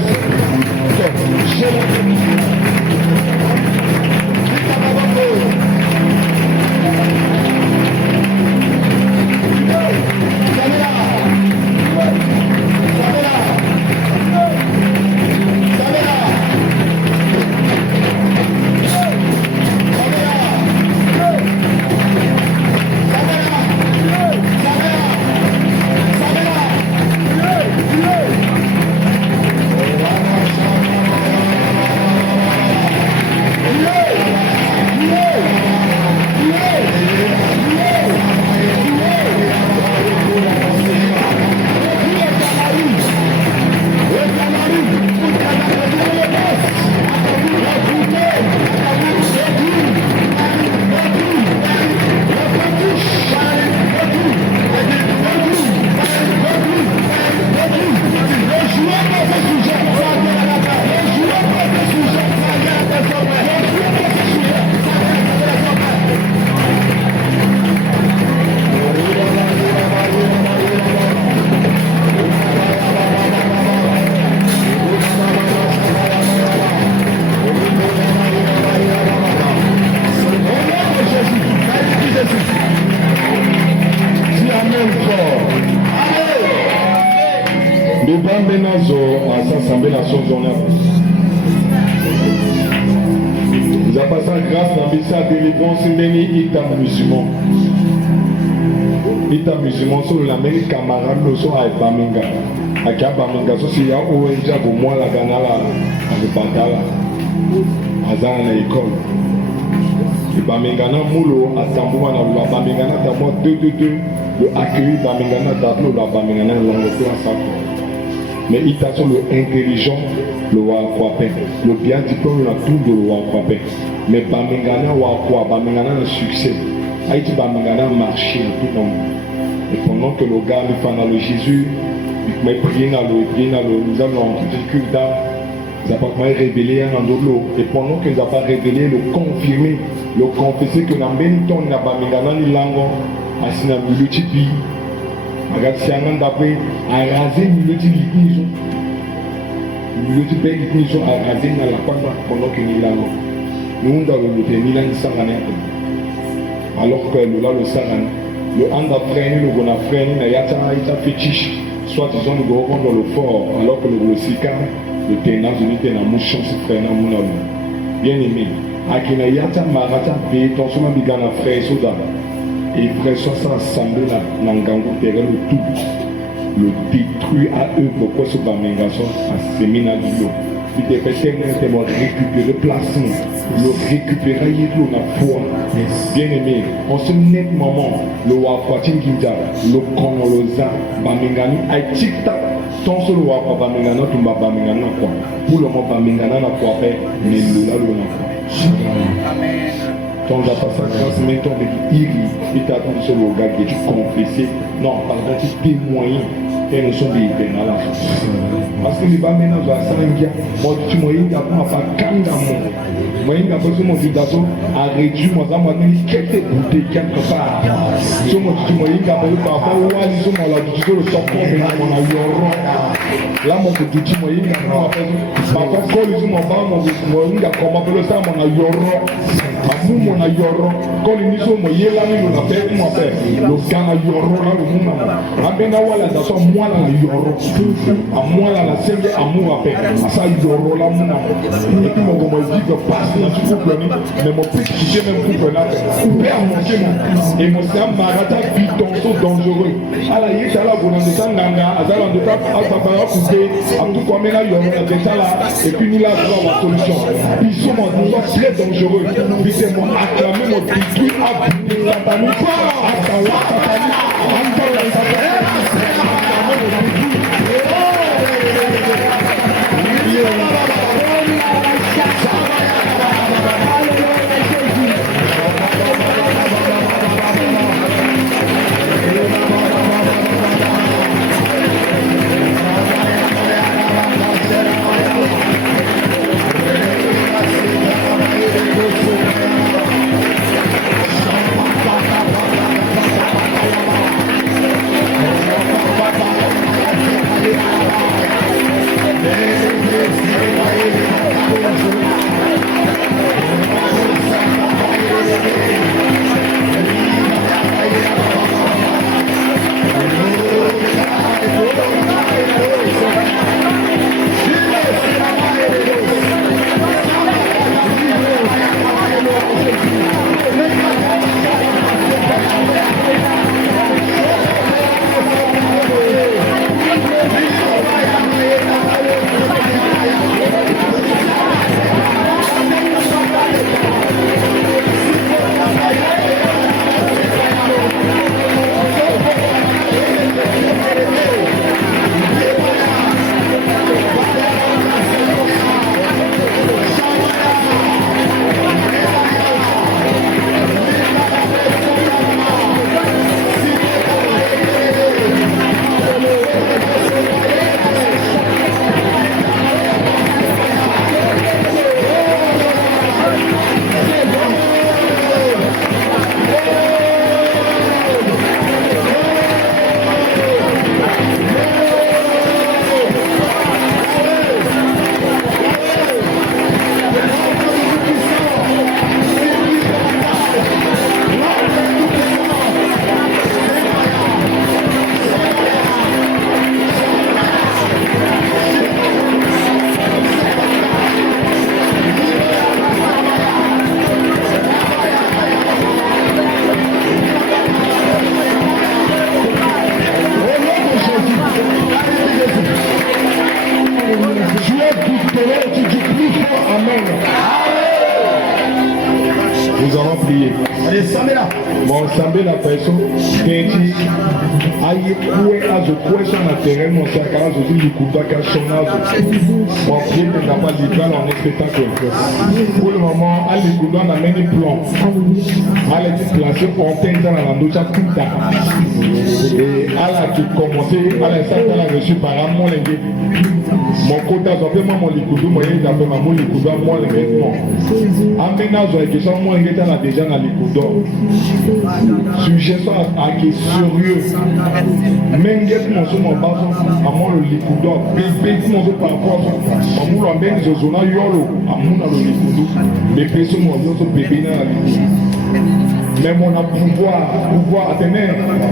musulman sur la même camarade de son à Baminga. À Baminga, so si ya ONG pour moi la ganala avec Bantala. Azan na école. Et Baminga na mulo à Tamboua na la Baminga na d'abord 2 le accueillir Baminga na d'abord la Baminga na langue classe. Mais il t'a sur le intelligent le Wakwapé. Le bien diplôme la tout de le Wakwapé. Mais Baminga na Wakwa Baminga na le succès. Haïti Baminga na marché tout le monde. Et pendant que le gars lui fait le Jésus, il m'a prié dans le, nous avons un difficulté, nous n'avons pas révélé un endroit. Et pendant que nous n'avons pas révélé, le confirmer, le confesser que dans le même temps, nous n'avons pas mis dans les langues, à ce moment-là, nous regarde si on a d'après, à raser, nous l'utilisons. Nous l'utilisons à raser dans la pointe pendant que nous l'avons. Nous avons mis dans le sarane. Alors que nous avons le sarane. Le hand a freiné, le bon a freiné, il y a un fétiche. Soit disons nous devons dans le fort, alors que le sika, le tenant, unité dans mon chance freinant mon homme. Bien aimé, à qui n'a yata marata, ton somme bigana frère soda. Et frère soit assemblé dans l'angango, le tout. Le détruit à eux, pourquoi ce bamégason a séminé à l'eau. Il était tellement récupérer placement, le récupérer il la foi. Bien aimé, en ce net moment, le Wafatin Ginja, le Konoloza, Bamingani, Aïtikta, tant sur le Wafa Bamingana, tu m'as Bamingana quoi. Pour le moment, Bamingana n'a quoi faire, mais le là, le n'a quoi. Amen. Ton n'a pas sa grâce, mais ton de Iri, il t'a dit sur le gars que tu confessais, non, pardon, tu témoignes. et nous sommes des pénales. Parce que les bambins ont un sanguin, moi tu m'as dit qu'on a pas kangamo. Moi il a besoin de dato a réduit moi ça m'a dit quelques bouteilles quelque part. So moi tu m'as dit qu'on a pas ouali so moi là du le top mais on a yoro. Là mon petit tu m'as dit qu'on a pas quand ils m'ont pas moi il a comment le ça on a yoro. Amu mon a yoro. Quand ils sont moi yela ni on a fait moi faire. Le gars a yoro là le monde. Abena wala ça sont moi là yoro. À moi là la senge amour après. Ça yoro là mon. Et puis mon comment dit que passe dans tout couple mais mon petit j'ai même couple là. Père mon Dieu et mon sam marata qui sont dangereux. À la yécha là vous n'entendez pas nanga, azala de tap azabara couper, à tout comme là yoro là déjà là et puis nous là nous avons la solution. Ils sont très dangereux. Puis c'est mon acclamé mon petit à Satanou pas Nous allons prier. Mon sambe la personne qui aille coué à ce question naturel mon sacrage je dis du coup d'aka chômage. Mon pied ne n'a pas l'égal en spectacle. Pour le moment, à l'écoute on a mené plan. À la déplacer antenne dans la douche tout tard. Et à la qui commencé à l'instant qu'elle a reçu par un mon lingue. Mon côté a fait mon likoudou moi il a fait mon likoudou moi le vêtement. Aménage avec ça moi il est là déjà dans likoudou. Sujet ça à qui sérieux. Même get mon son mon bason à moi le likoudou. Bébé mon son par rapport à moi le même zona yolo à moi le likoudou. Bébé son mon son bébé dans la likoudou. Mais mon pouvoir atteindre,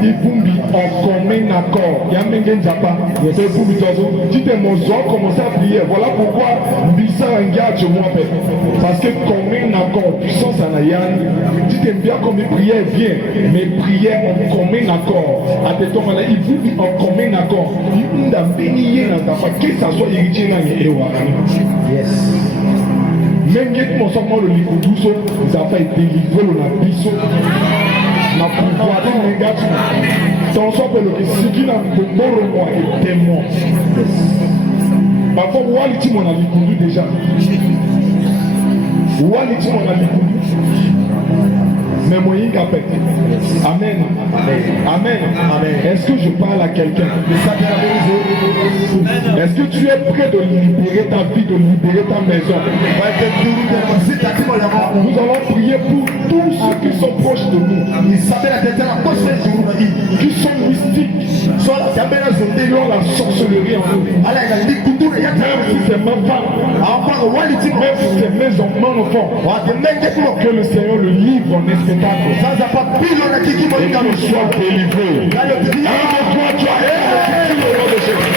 il bumbi en commun accord. Il y a même des japa. C'est pour lui dire, dites mon soeur commence à prier. Voilà pourquoi Bissa engage moi. Parce que commun accord, puissance en ayant. Dites bien comme il priait bien, mais prière en commun accord. Attends, il bumbi en commun accord. Il n'a béni dans ta que ça soit héritier dans les Ewa. Yes. Même si mon sang le likoudou, ça va être délivré le biso. Ma pouvoir de négation. Dans son père, le siki n'a pas de moi et témoin. Parfois, où est-ce qu'on a likoudou déjà? Où est-ce qu'on a likoudou? Mais moyen capé. Amen. Amen. Amen. Est-ce que je parle à quelqu'un? Est-ce que tu es prêt de libérer ta vie, de libérer ta maison? Nous allons prier pour tous ceux qui sont proches de nous, qui sont mystiques, qui ont la sorcellerie en nous. Même si c'est ma femme, même si c'est mes enfants, que le Seigneur le livre en spectacle et qu'il soit délivré. Un de toi, tu as au nom de Jésus.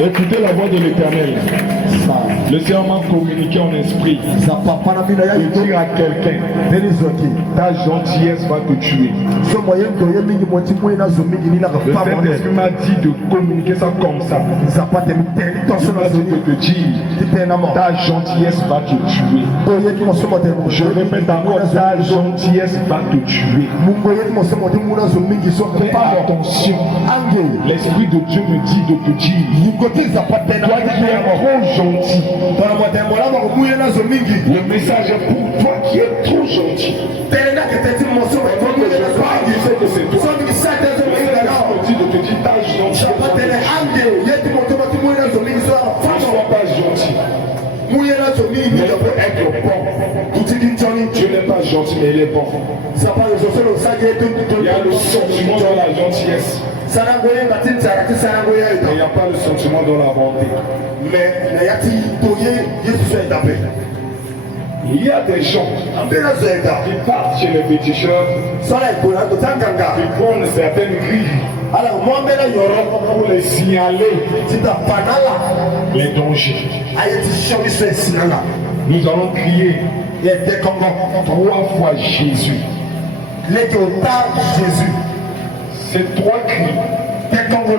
Écoutez la voix de l'Éternel. Le Seigneur m'a communiqué en esprit. Et dire à quelqu'un, ta gentillesse va te tuer. Le Saint-Esprit m'a dit de communiquer ça comme ça. Il m'a dit de te dire, ta gentillesse va te tuer. Je répète encore, ta gentillesse va te tuer. Fais attention. L'Esprit de Dieu me dit de te dire, toi qui es trop gentil. Le message est pour toi qui es trop gentil. Je sais que c'est toi. Je dis de te dire ta gentillesse. Ne sois pas gentil. Mais peut être bon. Dieu n'est pas gentil, mais il est bon. Il y a le sentiment dans la gentillesse. Il n'y a pas le sentiment dans la bonté. Il y a des gens qui partent chez les féticheurs, qui prennent certaines grilles pour les signaler les dangers. Nous allons crier 3 fois Jésus. Ces 3 cris pour que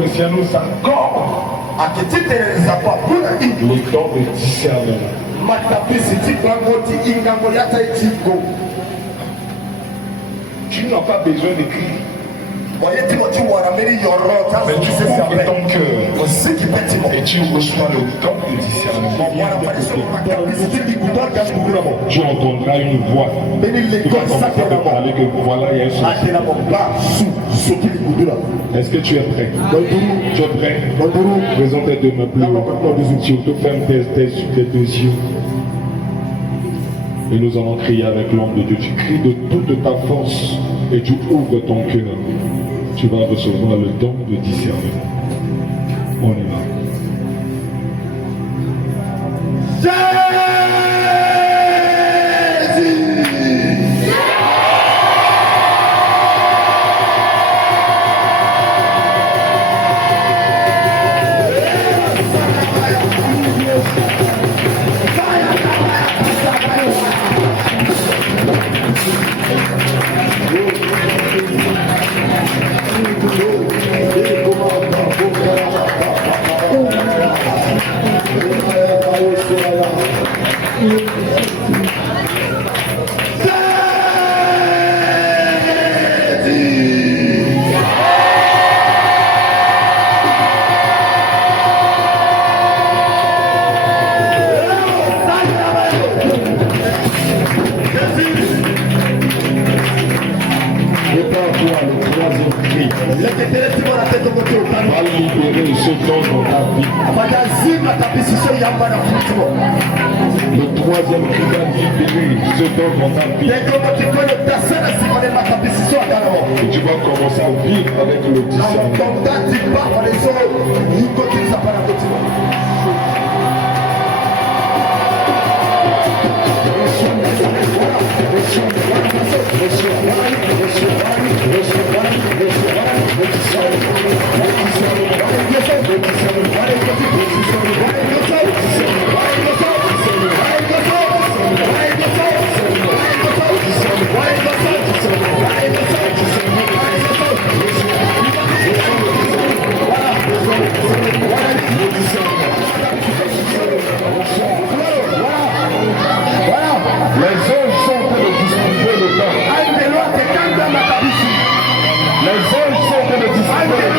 le Seigneur nous accorde le temps de discernement. Tu n'as pas besoin de crier. Mais tu ouvres ton cœur et tu reçois le temps de discernement. Tu entendras une voix qui va commencer à parler que voilà, il y a un souci. Est-ce que tu es prêt? Tu es prêt? Présente tes 2 mains plus haut. Surtout ferme tes 2 yeux. Et nous allons crier avec l'homme de Dieu. Tu cries de toute ta force et tu ouvres ton cœur. Tu vas recevoir le don de discernement. On y va. troisième cri. Va libérer ce don dans ta vie. Le troisième cri va libérer ce don dans ta vie. Et tu vas commencer à vivre avec le discernement. Les anges sont en train de distribuer le pain. Les anges sont en train de distribuer le pain.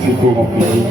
ici pour remplir.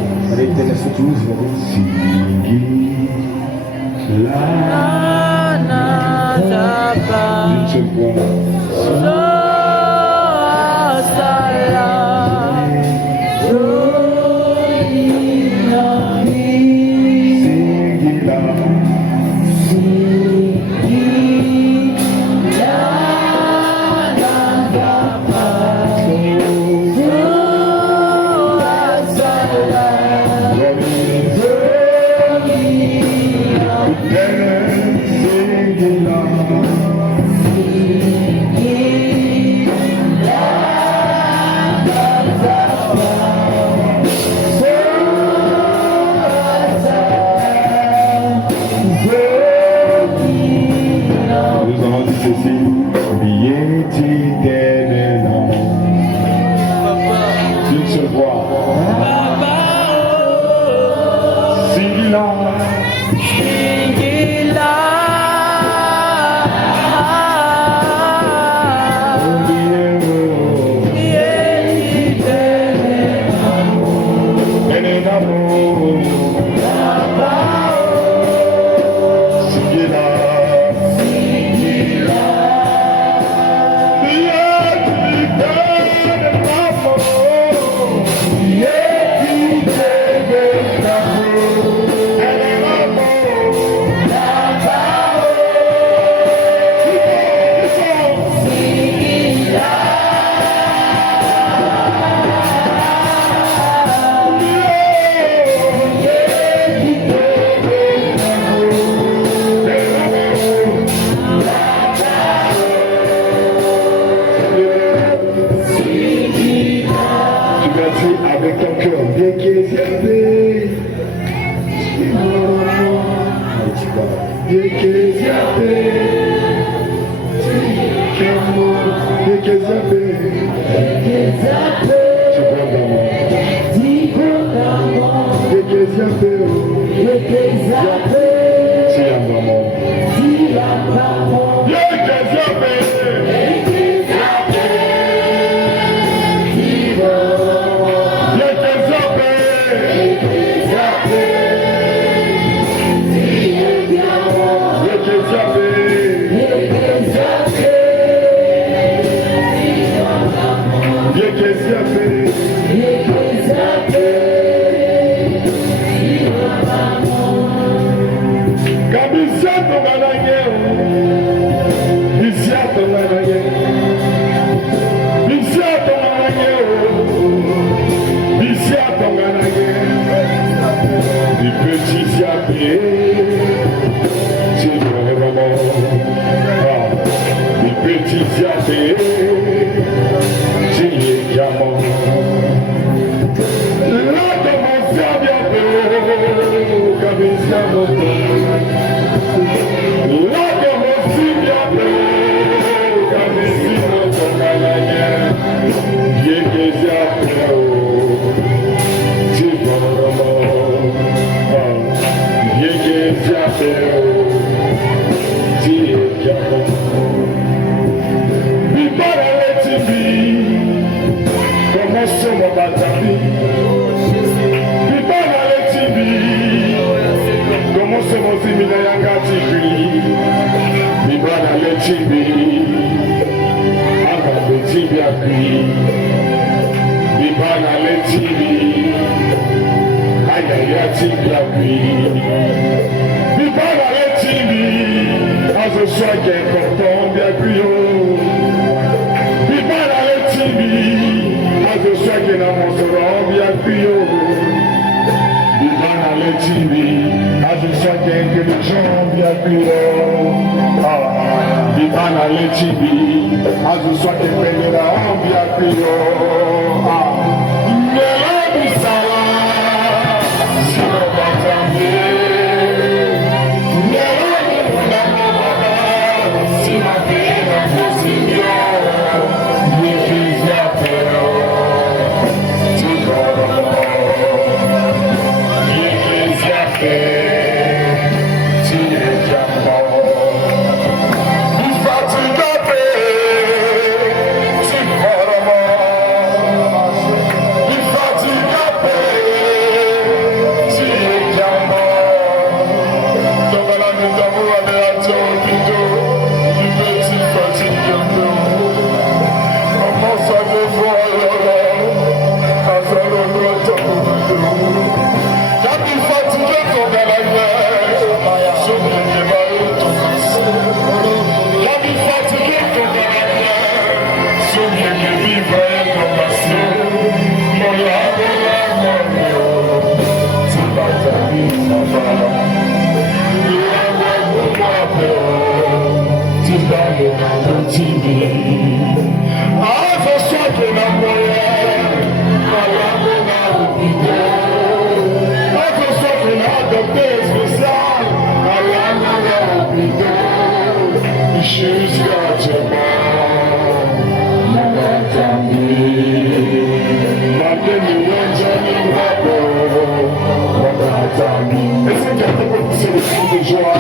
Est-ce que quelqu'un peut pousser le cri de joie?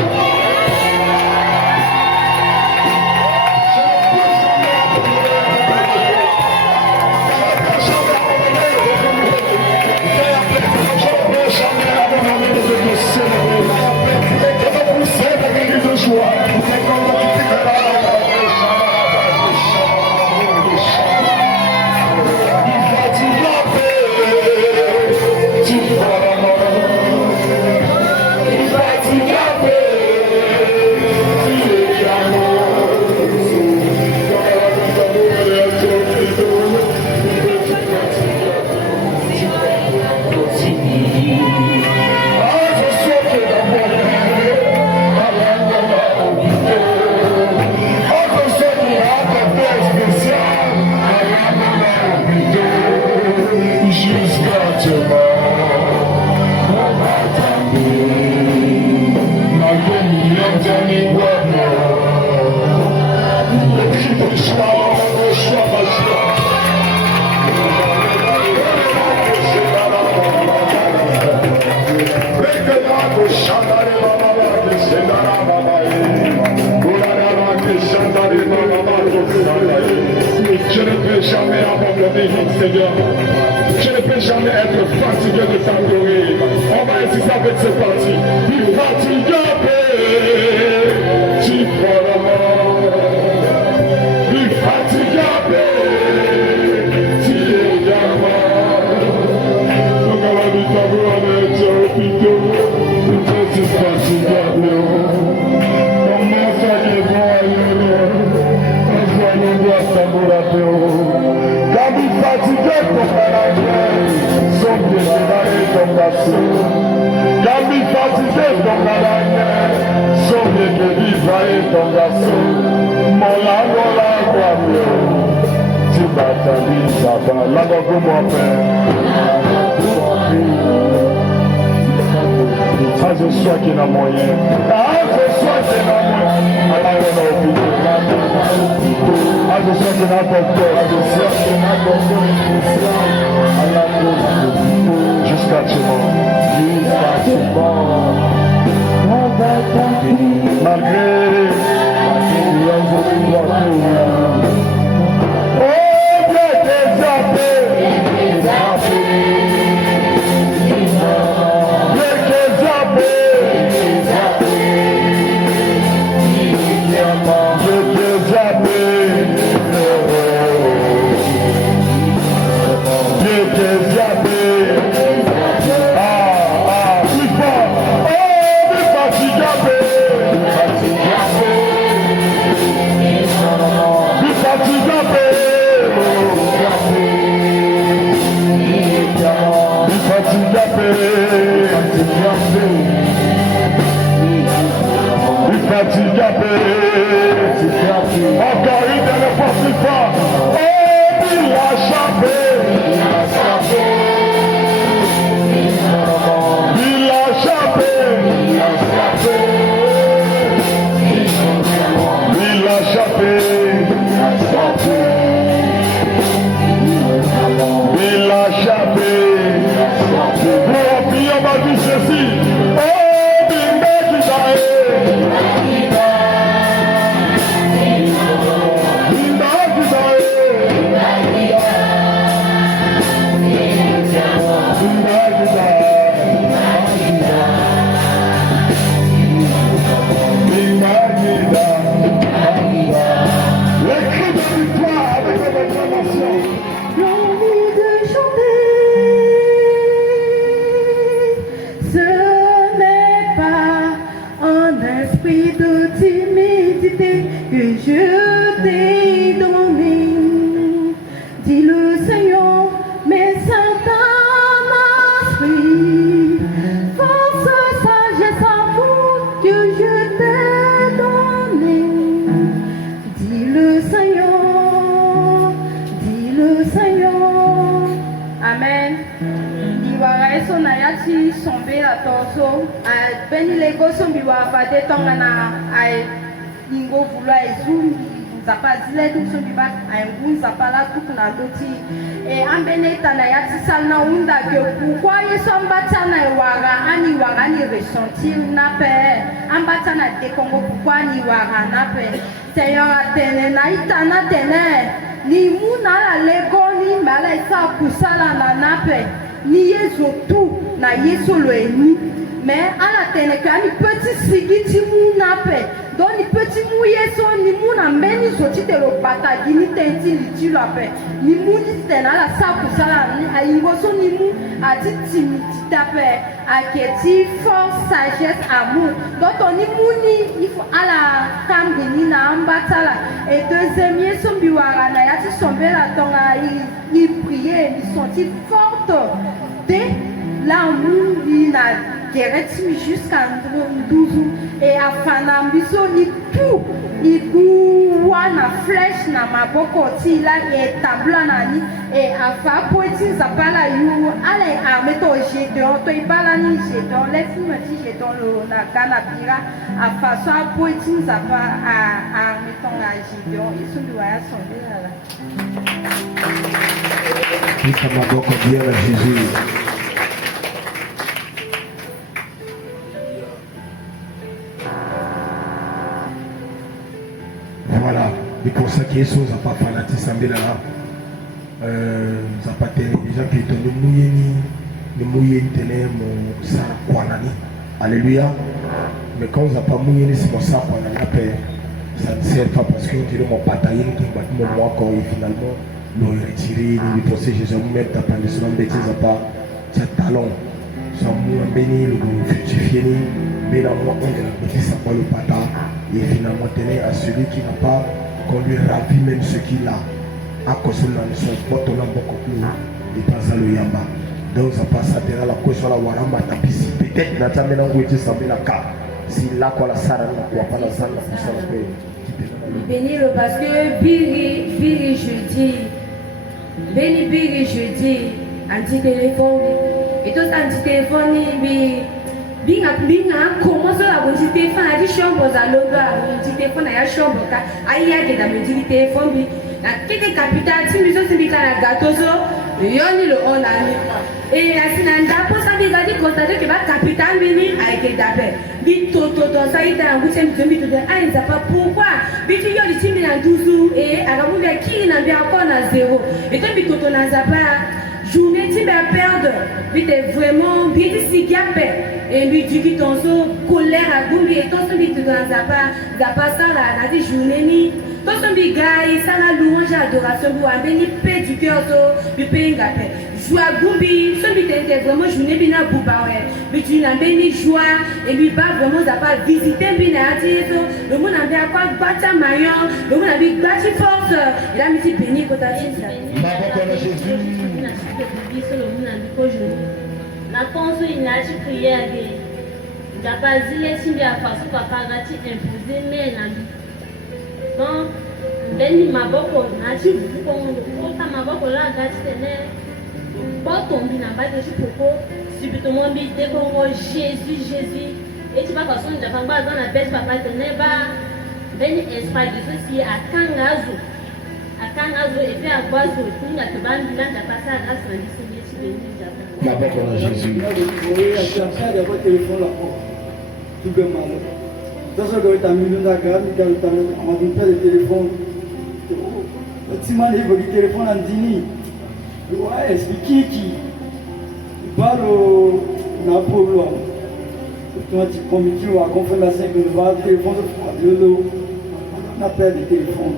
Je ne peux jamais abandonner, Seigneur. Je ne peux jamais être fatigué de t'adorer. On va insister avec cette partie. Il fatigue, tu feras mort. Il fatigue, tu es mort. Donc à la vie, ta voix est au pitot. Tu es fatigué. Comment ça qui est bon à Kami fatigué pour Canadien, son déchiré comme la source. Kami fatigué pour Canadien, son déchiré comme la source. Mon langue la guamio, tu batalis ça va, langue pour mon père. Ah, je sois qui n'a moyen. Ah, je sois qui n'a moyen. Allah est dans le ah, je sois qui n'a pas peur. Ah, je sois qui n'a pas peur. Allah jusqu'à tu mort. Jusqu'à tu mort. Malgré oh, Dieu t'es zappé. Encore une dernière fois plus fort. Oh, il a échappé. Il a échappé. Il a échappé. Il a échappé. Pour oublier, on va dire ceci. Oh, il m'a dit ça. Beni lego sombi wa fade tonga na ai lingo vula izumi zapazile kusombiba aingunza pala tukuna loti e ambene tana ya tisalna unda que pourquoi yeso ambatana ewaga ani waga ni ressentir na pe ambatana de Congo pourquoi ni waga na pe Seigneur atene na itana tene ni muna la lego ni mala isa kusala na nape ni yeso tu na yeso lo eni mais ala tene ka ni petit sigiti muna pe donc ni petit mou yeso ni muna mbeni zoti te lo bata gini tenti ni ti lo ape ni muni tena la sa kusala ni ayingoso ni mu ati timidité tape aketi force sagesse amour donc on ni muni il faut ala kambini na ambatala et deuxième yeso biwara na yati sombela tonga il priait il sentit forte dès l'amour il a Geretimi jusqu'à 12 et à Fanambiso ni tout il wana flèche na maboko ti la et tabla nani et à fa poeti zapala yu ale armé to jedon to ibala ni jedon laisse-moi ti jedon lo na kana pira à façon à poeti zapa à armé ton na jedon ils sont doya sonner là Kita maboko bien à Jésus. Voilà, mais comme ça qui est chose, ça pas fanatique, ça me là. Ça pas déjà que ton nous mouillé télé mon ça kwanani. Alléluia. Mais quand on n'a pas mouillé c'est mon ça kwanani après ça ne sert pas parce que on dirait mon bataille qui bat mon moi quand finalement l'on retiré ni procès Jésus même t'as pas de son bêtise ça pas ça talon. Ça mou béni le fructifier ni mais dans moi on est petit ça pas le bata. Et finalement tenir à celui qui n'a pas qu'on lui ravit même ce qu'il a à cause de son pote on a beaucoup plus et pas ça le yamba donc ça passe à terre la cause sur la waramba tapisi peut-être n'a jamais n'envoyé ça mais la carte si là quoi la sara n'a quoi pas la salle la puissance béni parce que biri jeudi béni biri jeudi anti-téléphone et tout anti-téléphone mais binga commence à vous dire téléphone à dire chambre à l'autre vous dire téléphone à chambre ka aïe aïe da me dire téléphone bi na kete capital si nous sommes bien na gâteau so yoni le on a et asinanda pour ça bien dire constater que ba capital mini a été tapé bi toto ça il a ngouté mbi to de ah ça pas pourquoi bi tu yoni timbi na 12 et akamu bien qui na bien encore na 0 et toi bi toto na zapa journée tu vas perdre bi t'es vraiment bien si gapé et lui dit que ton colère à Gumbi et ton son bit dans Zapa ça la dit journée ni ton son bit gars ça la louange adoration pour amener paix du cœur du pays gapé joie Gumbi son bit était vraiment journée bina bouba ouais mais tu n'as béni joie et lui pas vraiment Zapa visiter bina dit le monde a bien quoi battre maillon le monde a bien battre force et là me dit béni quand t'as dit ça na ponzo inachi prière da bazile simbi afasu papa ngati imposer mais na donc ndeni maboko nachi vukongo kota maboko la ngati tene botombi na bade chipoko subitement bi de Congo Jésus et tu vas passer on va dans la bête papa tene ba ndeni espace de ceci à Kangazo et puis à Boazo kinga tubandi landa passa grâce à Jésus la paix en Jésus. Je d'avoir téléphone là-haut. Tout le monde. Dans ce cas, tu as mis une garde, tu as un téléphone. Tu m'as dit que le téléphone en dîner. Ouais, c'est qui parle au Napolo. Toi, tu communiques à confirmation que le téléphone de l'eau. On appelle le téléphone.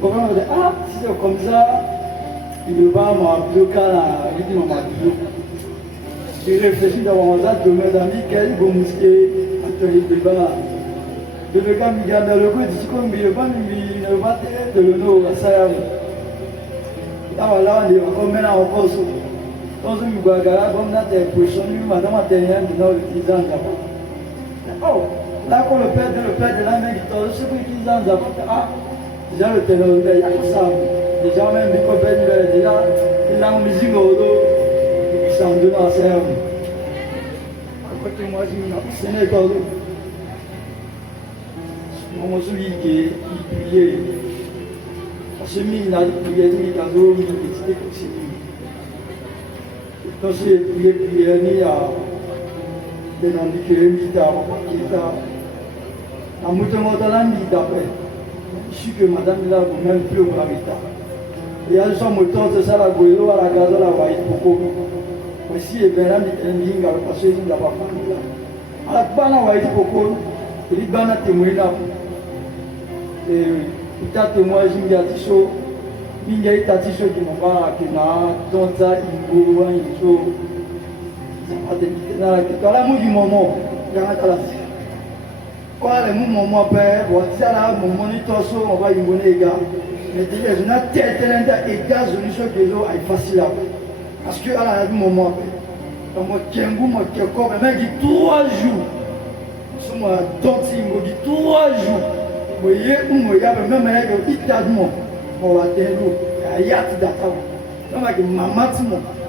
Comment on dit, ah, si c'est comme ça. Il va m'appeler à il m'a appelé. Il réfléchit dans la de mes amis, quel beau mousquet, entre les débats. Le gars me dit, le coup, il dit, comme il va de l'eau à ça. Là, voilà, on est encore maintenant en cause. Dans une bagarre, comme là, t'es prochain, madame a tenu un dans le 10 ans d'abord. Oh, là, quand le père de la main, il t'en ce que 10 ans d'abord. Ah, déjà le téléphone, il y a ça. Déjà même les copains déjà ils ont mis au dos ils sont de la serre à côté moi je n'ai pas d'eau comment celui qui priait. Parce que il a prié, il a donné une petite aussi. Quand j'ai prié, il y a des gens qui ont la mouton dit d'après. Je suis que madame là, vous même plus au gravita. Et à son mouton, c'est ça la goélo à la gazola, la vaille pour aussi, et bien là, il y a un passé de la famille là. À la bana vaille pour il y a un témoin là. Et il y a un témoin, il y a un tiso, il y a un tiso qui m'a pas, qui m'a donné ça, il y a un tiso. Dans la mou du moment, il y a un talas. Quand le moment père, on tient là, mon moniteur, on va y monter les gars. Mais déjà, je n'ai tête et gaz, je ne sais pas si c'est facile. Parce que à la moment père, dans mon tiengou, mon tiengou, mais dit 3 jours. Sur mon dentiste, il me dit 3 jours. Vous voyez, vous y avez même un itadement. On va dire, il y a des datas.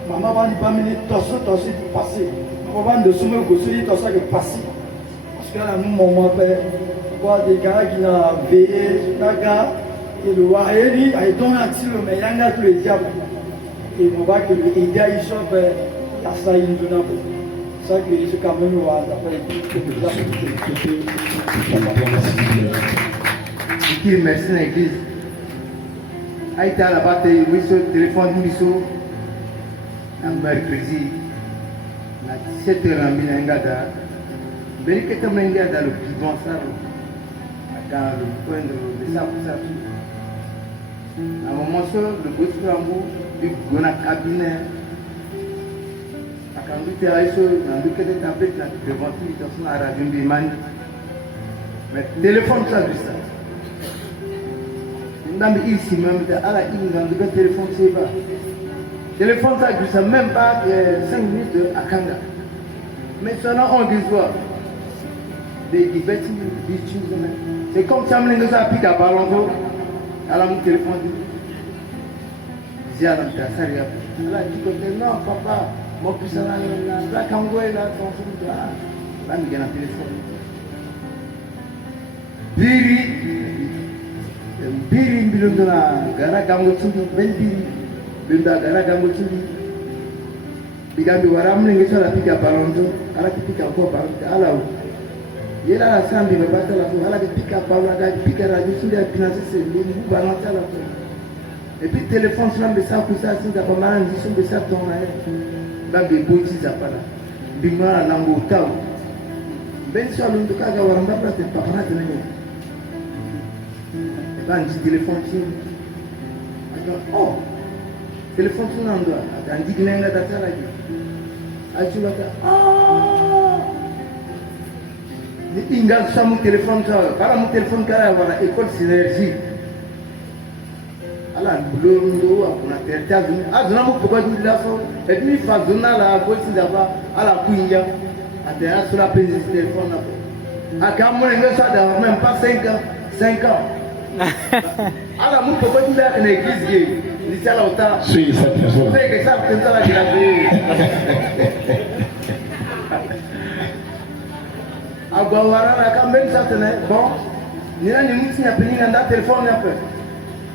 Maman va dire, pas mener torse pour passer. On va de soumettre au soleil, torse pour passer. Parce que là, mon père, quoi, des gars qui ont veillé, et le roi, il a donné un petit mais il y a tous les diables. Et on voit que les gars, ils sont faits, il y a ça, ils nous donnent. C'est ça que ce quand même, on va dire merci à l'église. A été à la bataille, oui, sur le téléphone, Misso, un mercredi, à 17h en Minangada. Beriketa mengia dans le bidon ça, dans le coin de ça. À un moment sur le boss flambeau, du gona cabinet. À quand tu es allé sur le quai de tablette, la préventive, tu as à la radio de mani. Mais téléphone ça du ça. Dans le ici même, à la île, dans le téléphone c'est pas. Téléphone ça du ça, même pas 5 minutes à Kanga. Mais ça n'a on dit quoi. C'est comme ça, je suis à ballon, alors mon téléphone dit, non, papa, mon fils là, quand on est là, là, il y a un téléphone. Biri, Bilundana, Gara Gamotini, Benbiri, Bunda, Gara Gamotini, Bigambi Waram, les gens à piquer ballon, à la pique encore ballon, à la il y a la salle de la bataille, elle a des pics à parler, elle a des pics à la vie, elle a financé ses lignes, vous balancez à la fin. Et puis, le téléphone, c'est un peu ça, pour ça, si tu n'as pas mal, c'est un peu ça, ton aïe. Là, des beaux petits appareils. Bima, la langue au tao. Ben, sur le cas, il y a un peu de pas mal de l'année. Et bien, un téléphone, c'est. Oh, téléphone, c'est un endroit. Un dit que l'un a d'attendre la vie. Tu vas dire, oh! Il y a mon téléphone, par mon téléphone, car il y a l'école synergie. Alors, nous avons un terre. Ah, nous avons pourquoi nous l'avons. Et puis, il faut que nous avons à la couille. À terre, sur la prise du téléphone. À Cameroun, il même pas 5 ans. 5 ans. Alors, nous pourquoi nous avons une église gay. Nous avons autant. Si, cette personne. C'est que ça, c'est ça la gravité. Agora quand même ça tenait bon ni là ni mtu n'appelle ni dans téléphone n'appelle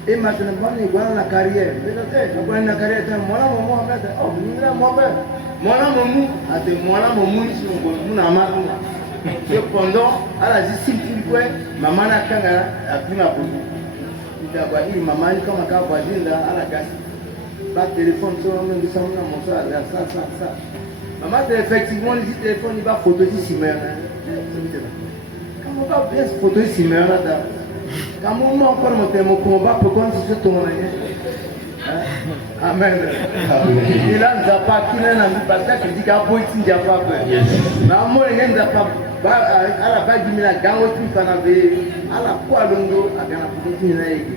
et maintenant bon ni voilà la carrière mais la carrière moi là moi oh ni là moi mamu ate moi là mamu ni sur mon na mamu cependant à la justice il quoi maman na kanga akuna bobu itakuwa ili mama ni kama kwa voisine là à la gare pas téléphone sur même ça on a mon ça maman effectivement le téléphone il va photo ici mais comment va bien se photo ici mais là comment on encore mon combat pour qu'on se tourne amen il a pas qui n'a pas ça qui dit qu'à boire il n'y a pas mais moi il n'y a pas à la base du mila gango tout ça n'avait à la quoi longo à la photo qui n'a été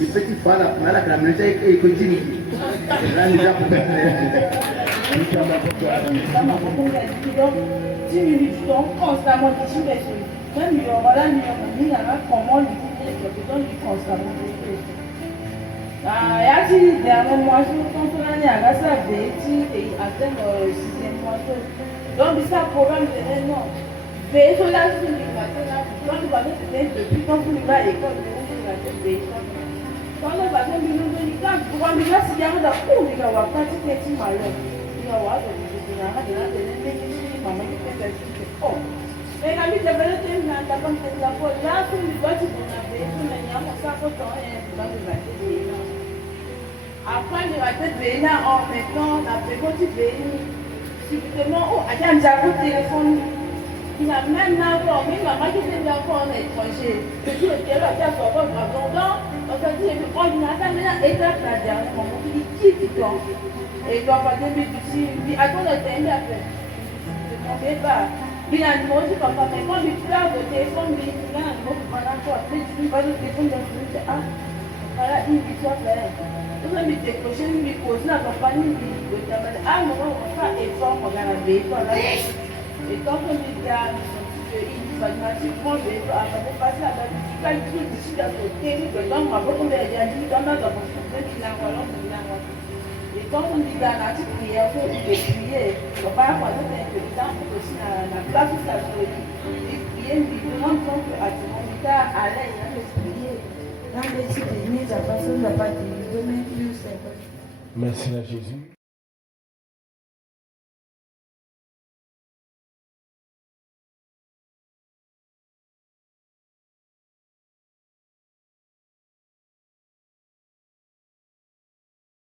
il petit fois la minute et continue là nous avons 10 minutes, donc constamment, même voilà, il y a comment l'utiliser, constamment. Il y a des derniers mois, quand on a ça, et atteint le 6e mois. Donc, ça, programme de non. veillez sur la vie, quand vous avez depuis quand vous n'avez pas à l'école, vous avez veillé. Quand vous avez mis nous venir, quand vous avez mis la cigarette dans le cours, vous avez pratiqué tout malheur. Vous avez maman qui fait oh. Mais la vie de la tête, n'a pas comme la fois là, tout le bâti qu'on avait, tout le monde a ça pour toi et vous avez la tête. Après, il va être béni en mettant la précoce béni. Subitement, oh, à un diable téléphone. Il a même encore, mais maman qui était encore en étranger. Je dis, ok, là, tu as pas votre abondant. On se dit, on dit, attends, maintenant, étape la dernière moment, il dit, qui tu quand? Et il doit pas dire, mais tu attends, le temps, après. Je ne sais pas. Il a un numéro comme ça, mais quand il pleure de téléphone, il a un numéro qui prend encore. Après, tu dis, pas de téléphone dans le truc, ah, voilà, une victoire faire. Tout le monde décroché, il me pose la compagnie, il me dit, ah, non, on va faire effort, on va la veille, et quand on dit à il pragmatiquement, je vais passer à la difficulté d'ici d'un côté, que dans ma boîte, on a dit, dans ma boîte, et quand on dit dans la petite prière, il faut prier, on va avoir un intelligent aussi la place où ça se dit, et prier, il demande donc à tout le monde à l'aise, de prier. Dans les petites églises, la personne n'a pas dit, demain plus, c'est Merci à Jésus.